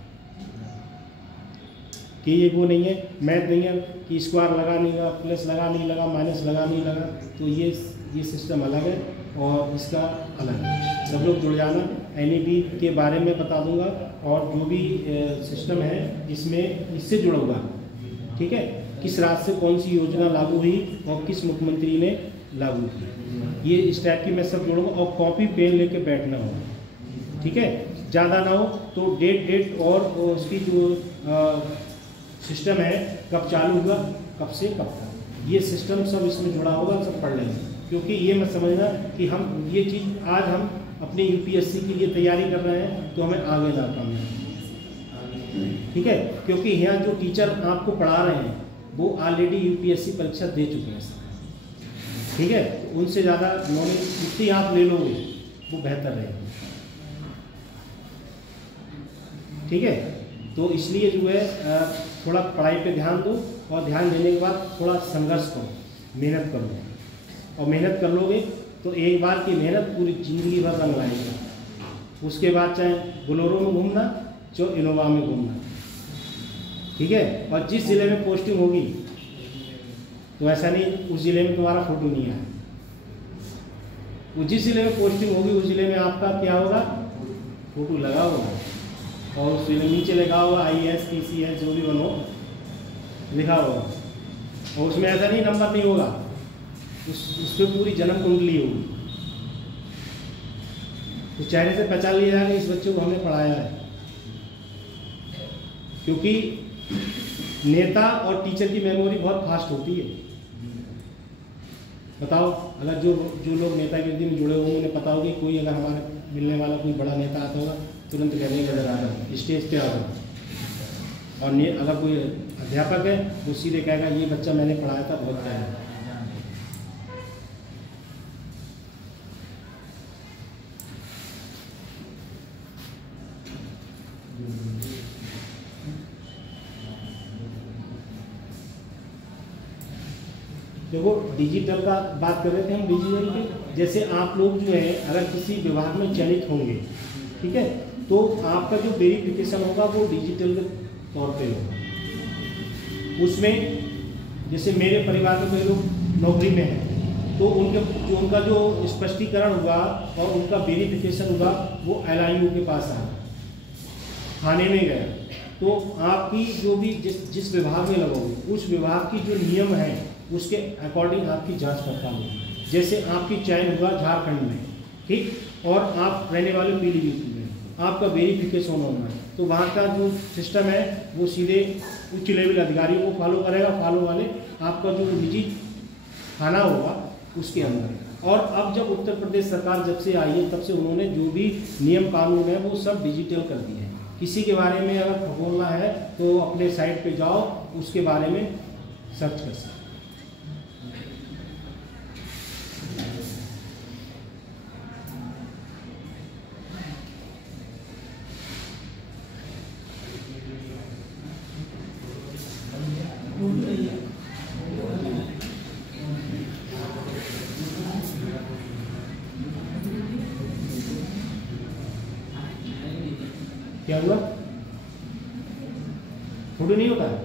कि ये वो नहीं है, मैथ नहीं है कि स्क्वायर लगा नहीं लगा, प्लस लगा नहीं लगा, माइनस लगा नहीं लगा, तो ये सिस्टम अलग है और इसका अलग है। सब लोग जुड़ जाना। NEP के बारे में बता दूंगा और जो भी सिस्टम है इसमें इससे जुड़ूंगा, ठीक है, किस राज्य से कौन सी योजना लागू हुई और किस मुख्यमंत्री ने लागू की, ये इस टाइप की मैं सब जोड़ूंगा। और कॉपी पेन लेके बैठना होगा, ठीक है, ज़्यादा ना हो तो डेट और उसकी जो सिस्टम है कब चालू हुआ, कब से कब तक, ये सिस्टम सब इसमें जुड़ा होगा, सब पढ़ लेंगे। क्योंकि ये मत समझना कि हम ये चीज़ आज हम अपनी UPSC के लिए तैयारी कर रहे हैं तो हमें आगे ना काम है, ठीक है, क्योंकि यहाँ जो टीचर आपको पढ़ा रहे हैं वो ऑलरेडी UPSC परीक्षा दे चुके हैं, ठीक है, तो उनसे ज़्यादा नॉलेज जितनी आप ले लोगे वो बेहतर रहेगी, ठीक है। तो इसलिए जो है थोड़ा पढ़ाई पे ध्यान दो, और ध्यान देने के बाद थोड़ा संघर्ष करो, मेहनत करो, और मेहनत कर लोगे तो एक बार की मेहनत पूरी ज़िंदगी भर रंग लाएगा। उसके बाद चाहे बोलेरो में घूमना चाहे इनोवा में घूमना, ठीक है। और जिस ज़िले में पोस्टिंग होगी तो ऐसा नहीं उस ज़िले में तुम्हारा फोटो नहीं आया, वो जिस ज़िले में पोस्टिंग होगी उस ज़िले में आपका क्या होगा, फोटो लगा होगा, और उस ज़िले नीचे लिखा होगा IAS PCS जो भी बनो लिखा होगा, और उसमें ऐसा नहीं नंबर नहीं होगा, उस पर पूरी जन्म कुंडली होगी, तो चेहरे से पहचान लिया जाएगा इस बच्चे को हमने पढ़ाया है। क्योंकि नेता और टीचर की मेमोरी बहुत फास्ट होती है। बताओ, अगर जो लोग नेतागिरी में जुड़े होंगे उन्हें पता होगी, कोई अगर हमारा मिलने वाला कोई बड़ा नेता आता होगा तुरंत कहने नजर आ रहा स्टेज पे आ रहा, और अगर कोई अध्यापक है वो सीधे कहेगा ये बच्चा मैंने पढ़ाया था, बहुत प्यारा है। देखो डिजिटल का बात कर रहे थे हम, डिजिटल के जैसे आप लोग जो है अगर किसी विभाग में चयनित होंगे, ठीक है, तो आपका जो वेरिफिकेशन होगा वो डिजिटल के तौर पे होगा। उसमें जैसे मेरे परिवार में कोई लोग नौकरी में हैं तो उनका जो स्पष्टीकरण होगा और उनका वेरिफिकेशन होगा वो LIU के पास आएगा, थाने में गया तो आपकी जो भी जिस विभाग में लगोगे उस विभाग की जो नियम है उसके अकॉर्डिंग आपकी जांच पड़ताल होगी। जैसे आपकी चयन हुआ झारखंड में, ठीक, और आप रहने वाले पीलीभीत में, आपका वेरिफिकेशन होना है तो वहाँ का जो सिस्टम है वो सीधे उच्च लेवल अधिकारियों को फॉलो करेगा, फॉलो वाले आपका जो निजी थाना होगा उसके अंदर। और अब जब उत्तर प्रदेश सरकार जब से आई है तब से उन्होंने जो भी नियम कानून है वो सब डिजिटल कर दिए हैं। किसी के बारे में अगर खगोलना है तो अपने साइट पे जाओ, उसके बारे में सर्च कर सकते। क्या हुआ? फोटो नहीं होता है।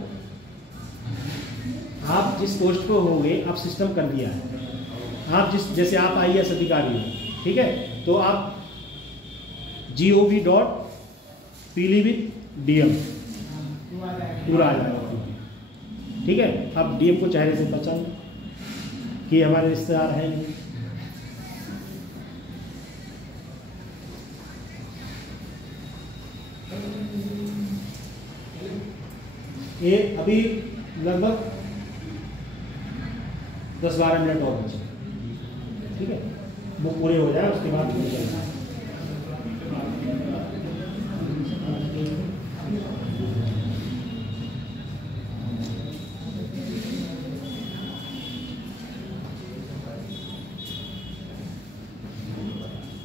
आप जिस पोस्ट पे होंगे आप सिस्टम कर दिया है। आप जैसे आप IAS अधिकारी हो, ठीक है, तो आप gov.pilivid.dm पूरा आ जाएगा, ठीक है। आप DM को चेहरे से पहचान कि हमारे रिश्तेदार हैं नहीं। ये अभी लगभग 10-12 मिनट और बचे, ठीक है, वो पूरे हो जाए उसके बाद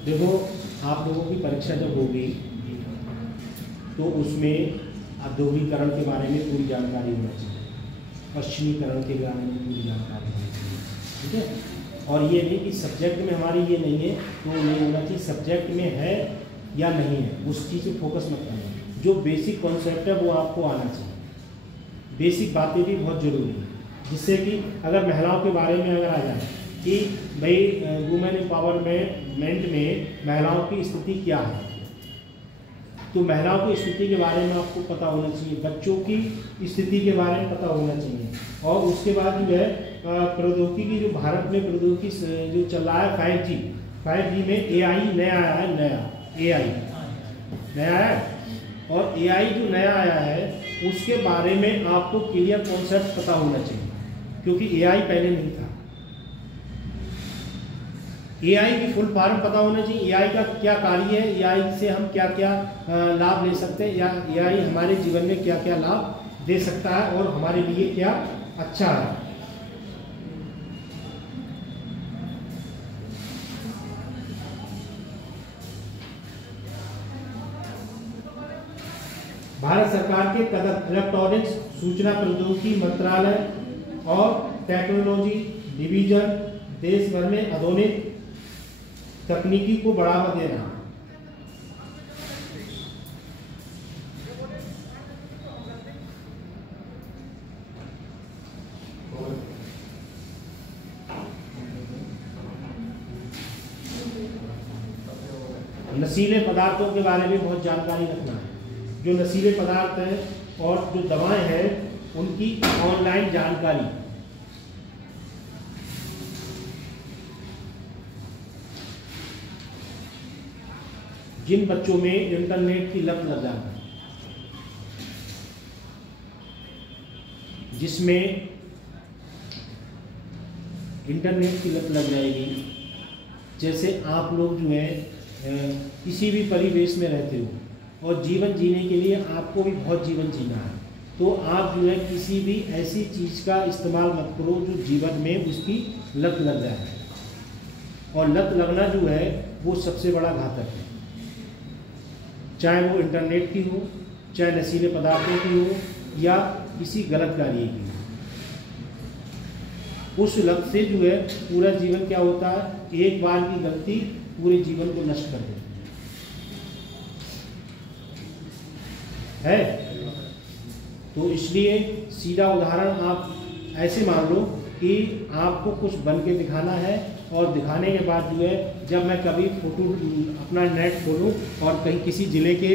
देखो आप लोगों की परीक्षा जब होगी तो उसमें औद्योगिकरण के बारे में पूरी जानकारी होनी चाहिए, पश्चिमीकरण के बारे में पूरी जानकारी होनी चाहिए, ठीक है। और ये नहीं कि सब्जेक्ट में हमारी ये नहीं है तो नहीं होना चाहिए, सब्जेक्ट में है या नहीं है उस चीज़ पे फोकस मत करना। जो बेसिक कॉन्सेप्ट है वो आपको आना चाहिए। बेसिक बातें भी बहुत ज़रूरी है, जिससे कि अगर महिलाओं के बारे में अगर आ जाए कि भाई वुमेन एम्पावरमेंट में महिलाओं की स्थिति क्या है, तो महिलाओं की स्थिति के बारे में आपको पता होना चाहिए, बच्चों की स्थिति के बारे में पता होना चाहिए। और उसके बाद जो है प्रौद्योगिकी, जो भारत में प्रौद्योगिकी जो चल रहा है 5G में AI नया आया है, AI नया आया है। और AI जो नया आया है उसके बारे में आपको क्लियर कॉन्सेप्ट पता होना चाहिए, क्योंकि AI पहले नहीं था। AI की फुल फॉर्म पता होना चाहिए, AI का क्या कार्य है, AI से हम क्या क्या लाभ ले सकते हैं, या AI हमारे जीवन में क्या क्या लाभ दे सकता है और हमारे लिए क्या अच्छा है। भारत सरकार के कदम इलेक्ट्रॉनिक्स सूचना प्रौद्योगिकी मंत्रालय और टेक्नोलॉजी डिवीजन देश भर में आधुनिक तकनीकी को बढ़ावा देना। नशीले पदार्थों के बारे में बहुत जानकारी रखना है। जो नशीले पदार्थ हैं और जो दवाएं हैं उनकी ऑनलाइन जानकारी, जिन बच्चों में इंटरनेट की लत लग जाती है, जिसमें इंटरनेट की लत लग जाएगी, जैसे आप लोग जो है किसी भी परिवेश में रहते हो और जीवन जीने के लिए आपको भी बहुत जीवन जीना है, तो आप जो है किसी भी ऐसी चीज़ का इस्तेमाल मत करो जो जीवन में उसकी लत लग जाए। और लत लगना जो है वो सबसे बड़ा घातक है, चाहे वो इंटरनेट की हो, चाहे नशीले पदार्थों की हो, या किसी गलत कार्य की हो। उस लत से जो है पूरा जीवन क्या होता है, एक बार की गलती पूरे जीवन को नष्ट कर देती है। तो इसलिए सीधा उदाहरण आप ऐसे मान लो कि आपको कुछ बन के दिखाना है और दिखाने के बाद जो है जब मैं कभी फोटो अपना नेट खोलूँ और कहीं किसी ज़िले के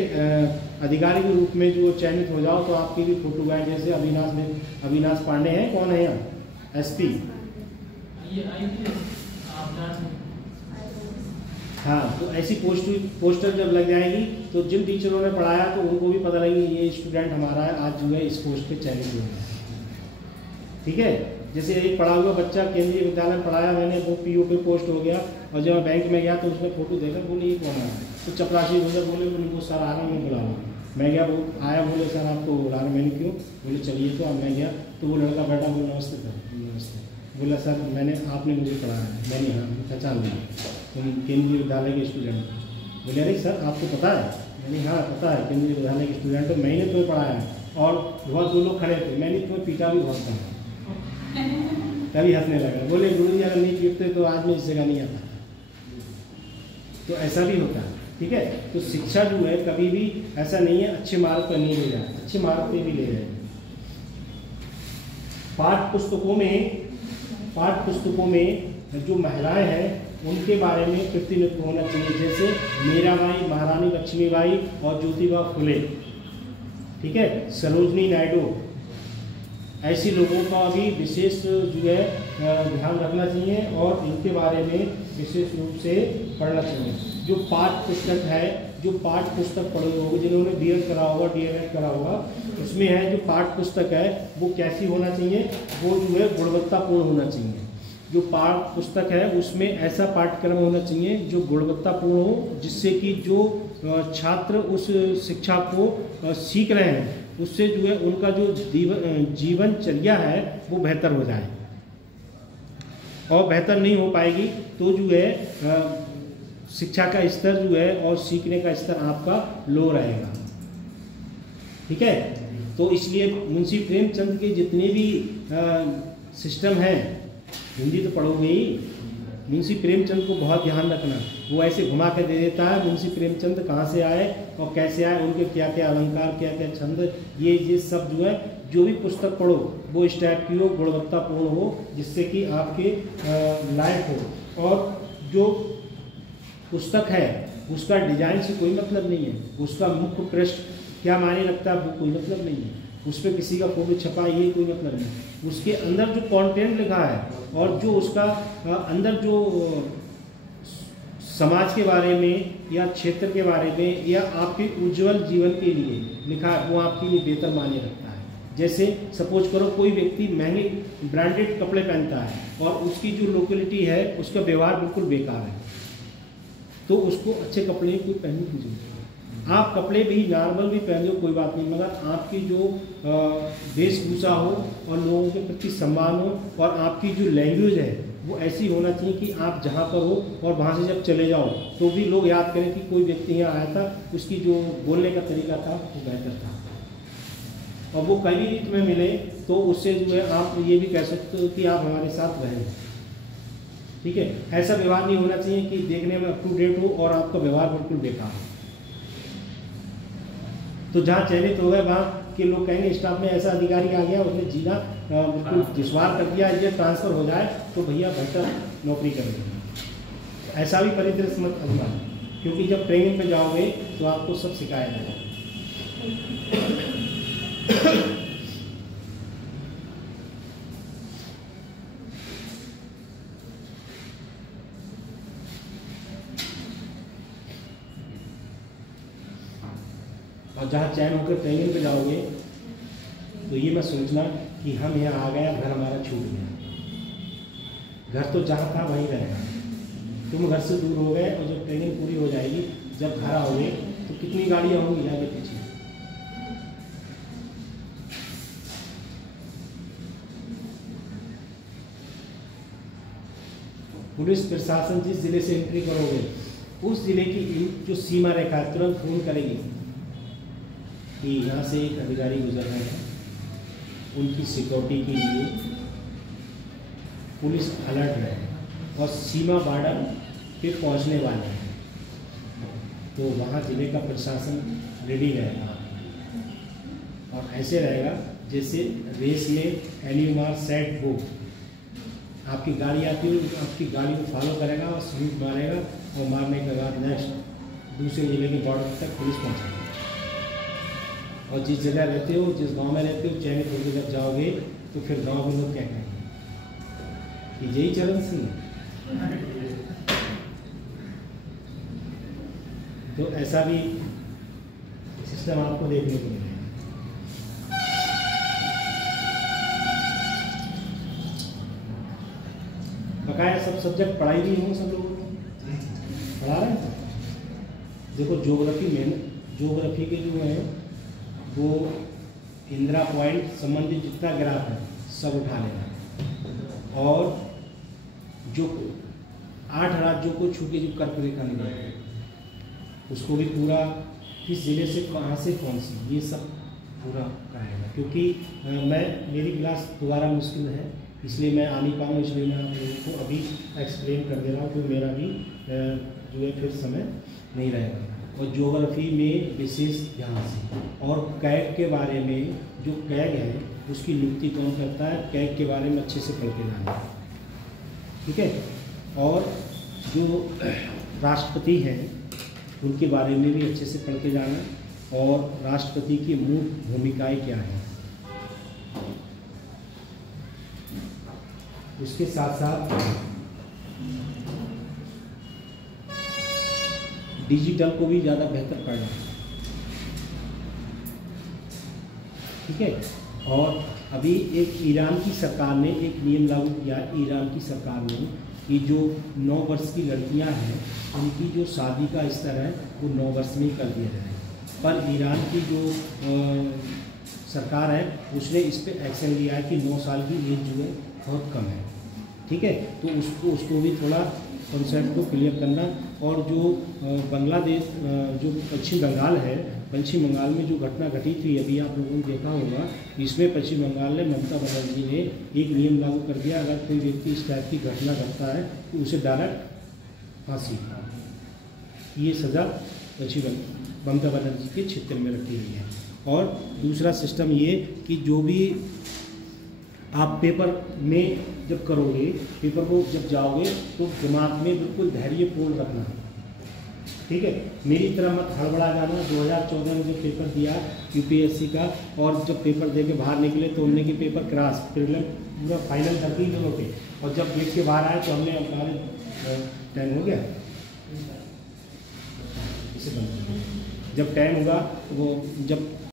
अधिकारी के रूप में जो चयनित हो जाओ तो आपकी भी फोटो आए। जैसे अविनाश पांडे हैं, कौन है यहाँ, SP। हाँ, तो ऐसी पोस्टर जब लग जाएगी तो जिन टीचरों ने पढ़ाया तो उनको भी पता लगेगा ये स्टूडेंट हमारा है, आज जो है इस पोस्ट पे चयनित हुआ है। ठीक है, जैसे एक पढ़ा हुआ बच्चा केंद्रीय विद्यालय में पढ़ाया मैंने, वो PO पे पोस्ट हो गया और जब मैं बैंक में गया तो उसने फोटो देखा, बोले ये कौन है, तो चपरासी बोले वो सर आ रहा हूँ बुला रहा हूँ। मैं गया, वो आया, बोले सर आपको बुला रहा, मैंने क्यों, बोले चलिए। तो अब मैं गया तो वो लड़का बैठा, बोले नमस्ते सर, नमस्ते। बोला सर आपने मुझे पढ़ाया है। मैंने हाँ पहचान लिया, तुम केंद्रीय विद्यालय के स्टूडेंट हो। बोले अरे सर आपको पता है? मैंने हाँ पता है, केंद्रीय विद्यालय के स्टूडेंट हो, मैंने तुम्हें पढ़ाया है। और बहुत दो लोग खड़े थे, मैंने तुम्हें पीटा भी बहुत था। तभी हंसने लगा, बोले गुरुजी अगर नहीं पीटते तो आज मैं इस जगह नहीं आता। तो ऐसा भी होता है। ठीक है, तो शिक्षा जो है कभी भी ऐसा नहीं है अच्छे मार्ग पर नहीं ले जाए, अच्छे मार्ग पे भी ले जाए। पाठ पुस्तकों में जो महिलाएं हैं उनके बारे में प्रतिनिधित्व होना चाहिए, जैसे मीराबाई, महारानी लक्ष्मीबाई और ज्योतिबा फुले। ठीक है, सरोजनी नायडू, ऐसी लोगों का भी विशेष जो है ध्यान रखना चाहिए और इनके बारे में विशेष रूप से पढ़ना चाहिए। जो पाठ पुस्तक है, जो पाठ पुस्तक पढ़े होंगे, जिन्होंने B.Ed करा होगा, D.Ed करा होगा, उसमें है जो पाठ पुस्तक है वो कैसी होना चाहिए, वो जो है गुणवत्तापूर्ण होना चाहिए। जो पाठ पुस्तक है उसमें ऐसा पाठ्यक्रम होना चाहिए जो गुणवत्तापूर्ण हो, जिससे कि जो छात्र उस शिक्षा को सीख रहे हैं उससे जो है उनका जो जीवनचर्या है वो बेहतर हो जाए। और बेहतर नहीं हो पाएगी तो जो है शिक्षा का स्तर जो है और सीखने का स्तर आपका लो रहेगा। ठीक है, तो इसलिए मुंशी प्रेमचंद के जितने भी सिस्टम हैं, हिंदी तो पढ़ोगे ही, मुंशी प्रेमचंद को बहुत ध्यान रखना। वो ऐसे घुमा के दे देता है मुंशी प्रेमचंद कहाँ से आए और कैसे आए, उनके क्या क्या अलंकार, क्या क्या छंद, ये सब जो है जो भी पुस्तक पढ़ो वो इस टाइप की हो, गुणवत्तापूर्ण हो, जिससे कि आपके लायक हो। और जो पुस्तक है उसका डिजाइन से कोई मतलब नहीं है, उसका मुख्य पृष्ठ क्या मायने रखता है वो कोई मतलब नहीं है, उस पर किसी का फोटो छपा ये कोई मतलब नहीं। उसके अंदर जो कंटेंट लिखा है और जो उसका अंदर जो समाज के बारे में या क्षेत्र के बारे में या आपके उज्जवल जीवन के लिए लिखा है वो आपके लिए बेहतर मायने रखता है। जैसे सपोज करो कोई व्यक्ति महंगे ब्रांडेड कपड़े पहनता है और उसकी जो लोकेलिटी है उसका व्यवहार बिल्कुल बेकार है, तो उसको अच्छे कपड़े कोई पहनने की जरूरत है। आप कपड़े भी नॉर्मल भी पहन लो कोई बात नहीं, मगर आपकी जो वेशभूषा हो और लोगों के प्रति सम्मान हो और आपकी जो लैंग्वेज है वो ऐसी होना चाहिए कि आप जहाँ पर हो और वहाँ से जब चले जाओ तो भी लोग याद करें कि कोई व्यक्ति यहाँ आया था, उसकी जो बोलने का तरीका था वो बेहतर था। और वो कहीं भी तुम्हें मिले तो उससे जो है आप ये भी कह सकते हो कि आप हमारे साथ रहें। ठीक है, ऐसा व्यवहार नहीं होना चाहिए कि देखने में अप टू डेट हो और आपका व्यवहार बिल्कुल बेकार हो। तो जहाँ चयनित हो गए वहाँ के लोग कहेंगे स्टाफ में ऐसा अधिकारी आ गया, उसने जीना बिल्कुल दुश्वार कर दिया, ये ट्रांसफ़र हो जाए तो भैया बेहतर नौकरी करेंगे। ऐसा भी परिदृश्य मत आजमाएं, क्योंकि जब ट्रेनिंग में जाओगे तो आपको सब सिखाया जाएगा। और जहाँ चयन होकर ट्रेनिंग पे जाओगे तो ये मत सोचना कि हम यहाँ आ गए, घर हमारा छूट गया। घर तो जहाँ था वहीं रहेगा। तुम घर से दूर हो गए और जब ट्रेनिंग पूरी हो जाएगी, जब घर आओगे तो कितनी गाड़ियाँ होंगी आगे पीछे। पुलिस प्रशासन जिस जिले से एंट्री करोगे उस जिले की जो सीमा रेखा तुरंत फोन करेगी कि यहाँ से एक अधिकारी गुजर रहे हैं, उनकी सिक्योरिटी के लिए पुलिस अलर्ट है और सीमा बॉर्डर पे पहुँचने वाले हैं, तो वहाँ जिले का प्रशासन रेडी रहेगा। और ऐसे रहेगा जैसे रेस में एनिमल सेट गो, आपकी गाड़ी आती है, आपकी गाड़ी को फॉलो करेगा और स्वीप मारेगा और मारने के बाद नेक्स्ट दूसरे जिले के बॉर्डर तक पुलिस पहुँचेगी। और जिस जगह रहते हो, जिस गांव में रहते हो, चयनित होकर जब जाओगे तो फिर गांव में लोग क्या कहेंगे कि यही चरण सिंह है। तो ऐसा भी सिस्टम आपको देखने को मिलेगा। बकाया सब सब्जेक्ट पढ़ाई भी होंगे सब लोगों को, पढ़ा रहे हैं। देखो ज्योग्राफी के जो है वो इंदिरा पॉइंट संबंधित जितना ग्राफ है सब उठा लेना, और जो 8 राज्यों को छू के जो कर्क रेखा निकालते हैं उसको भी पूरा, किस जिले से कहाँ से कौन सी, ये सब पूरा कराएगा। क्योंकि मेरी क्लास दोबारा मुश्किल है, इसलिए मैं आ नहीं पाऊँ, इसलिए मैं आप लोगों को अभी एक्सप्लेन कर दे रहा हूँ, क्योंकि मेरा भी जो है फिर समय नहीं रहेगा। और ज्योग्राफी में विशेष ध्यान से, और कैग के बारे में, जो कैग है उसकी नियुक्ति कौन करता है, कैग के बारे में अच्छे से पढ़ के जाना, ठीक है। और जो राष्ट्रपति हैं उनके बारे में भी अच्छे से पढ़ के जाना, और राष्ट्रपति की मूल भूमिकाएं क्या हैं। उसके साथ साथ डिजिटल को भी ज़्यादा बेहतर पढ़ना, ठीक है। और अभी एक ईरान की सरकार ने एक नियम लागू किया, ईरान की सरकार ने, कि जो 9 वर्ष की लड़कियां हैं उनकी जो शादी का स्तर है वो 9 वर्ष में ही कर दिया जाए। पर ईरान की जो सरकार है उसने इस पर एक्शन लिया है कि 9 साल की एज जो है बहुत कम है, ठीक है। तो उसको भी थोड़ा कॉन्सेप्ट को क्लियर करना। और जो बांग्लादेश, जो पश्चिम बंगाल है, पश्चिम बंगाल में जो घटना घटी थी अभी आप लोगों ने देखा होगा, इसमें पश्चिम बंगाल ने, ममता बनर्जी ने एक नियम लागू कर दिया, अगर कोई व्यक्ति इस टाइप की घटना करता है तो उसे डायरेक्ट फांसी, ये सज़ा पश्चिम ममता बनर्जी के क्षेत्र में रखी गई है। और दूसरा सिस्टम ये कि जो भी आप पेपर में जब करोगे, पेपर को जब जाओगे तो दिमाग में बिल्कुल धैर्यपूर्ण रखना, ठीक है। मेरी तरह मत हड़बड़ा जाना। 2014 में जब पेपर दिया यूपीएससी का, और जब पेपर दे के बाहर निकले तो उनने के पेपर क्रॉस प्रीलिम पूरा फाइनल कर दी दोनों के, और जब गेट के बाहर आए तो हमने हमारे टाइम हो गया, इसे बंद, जब टाइम होगा वो जब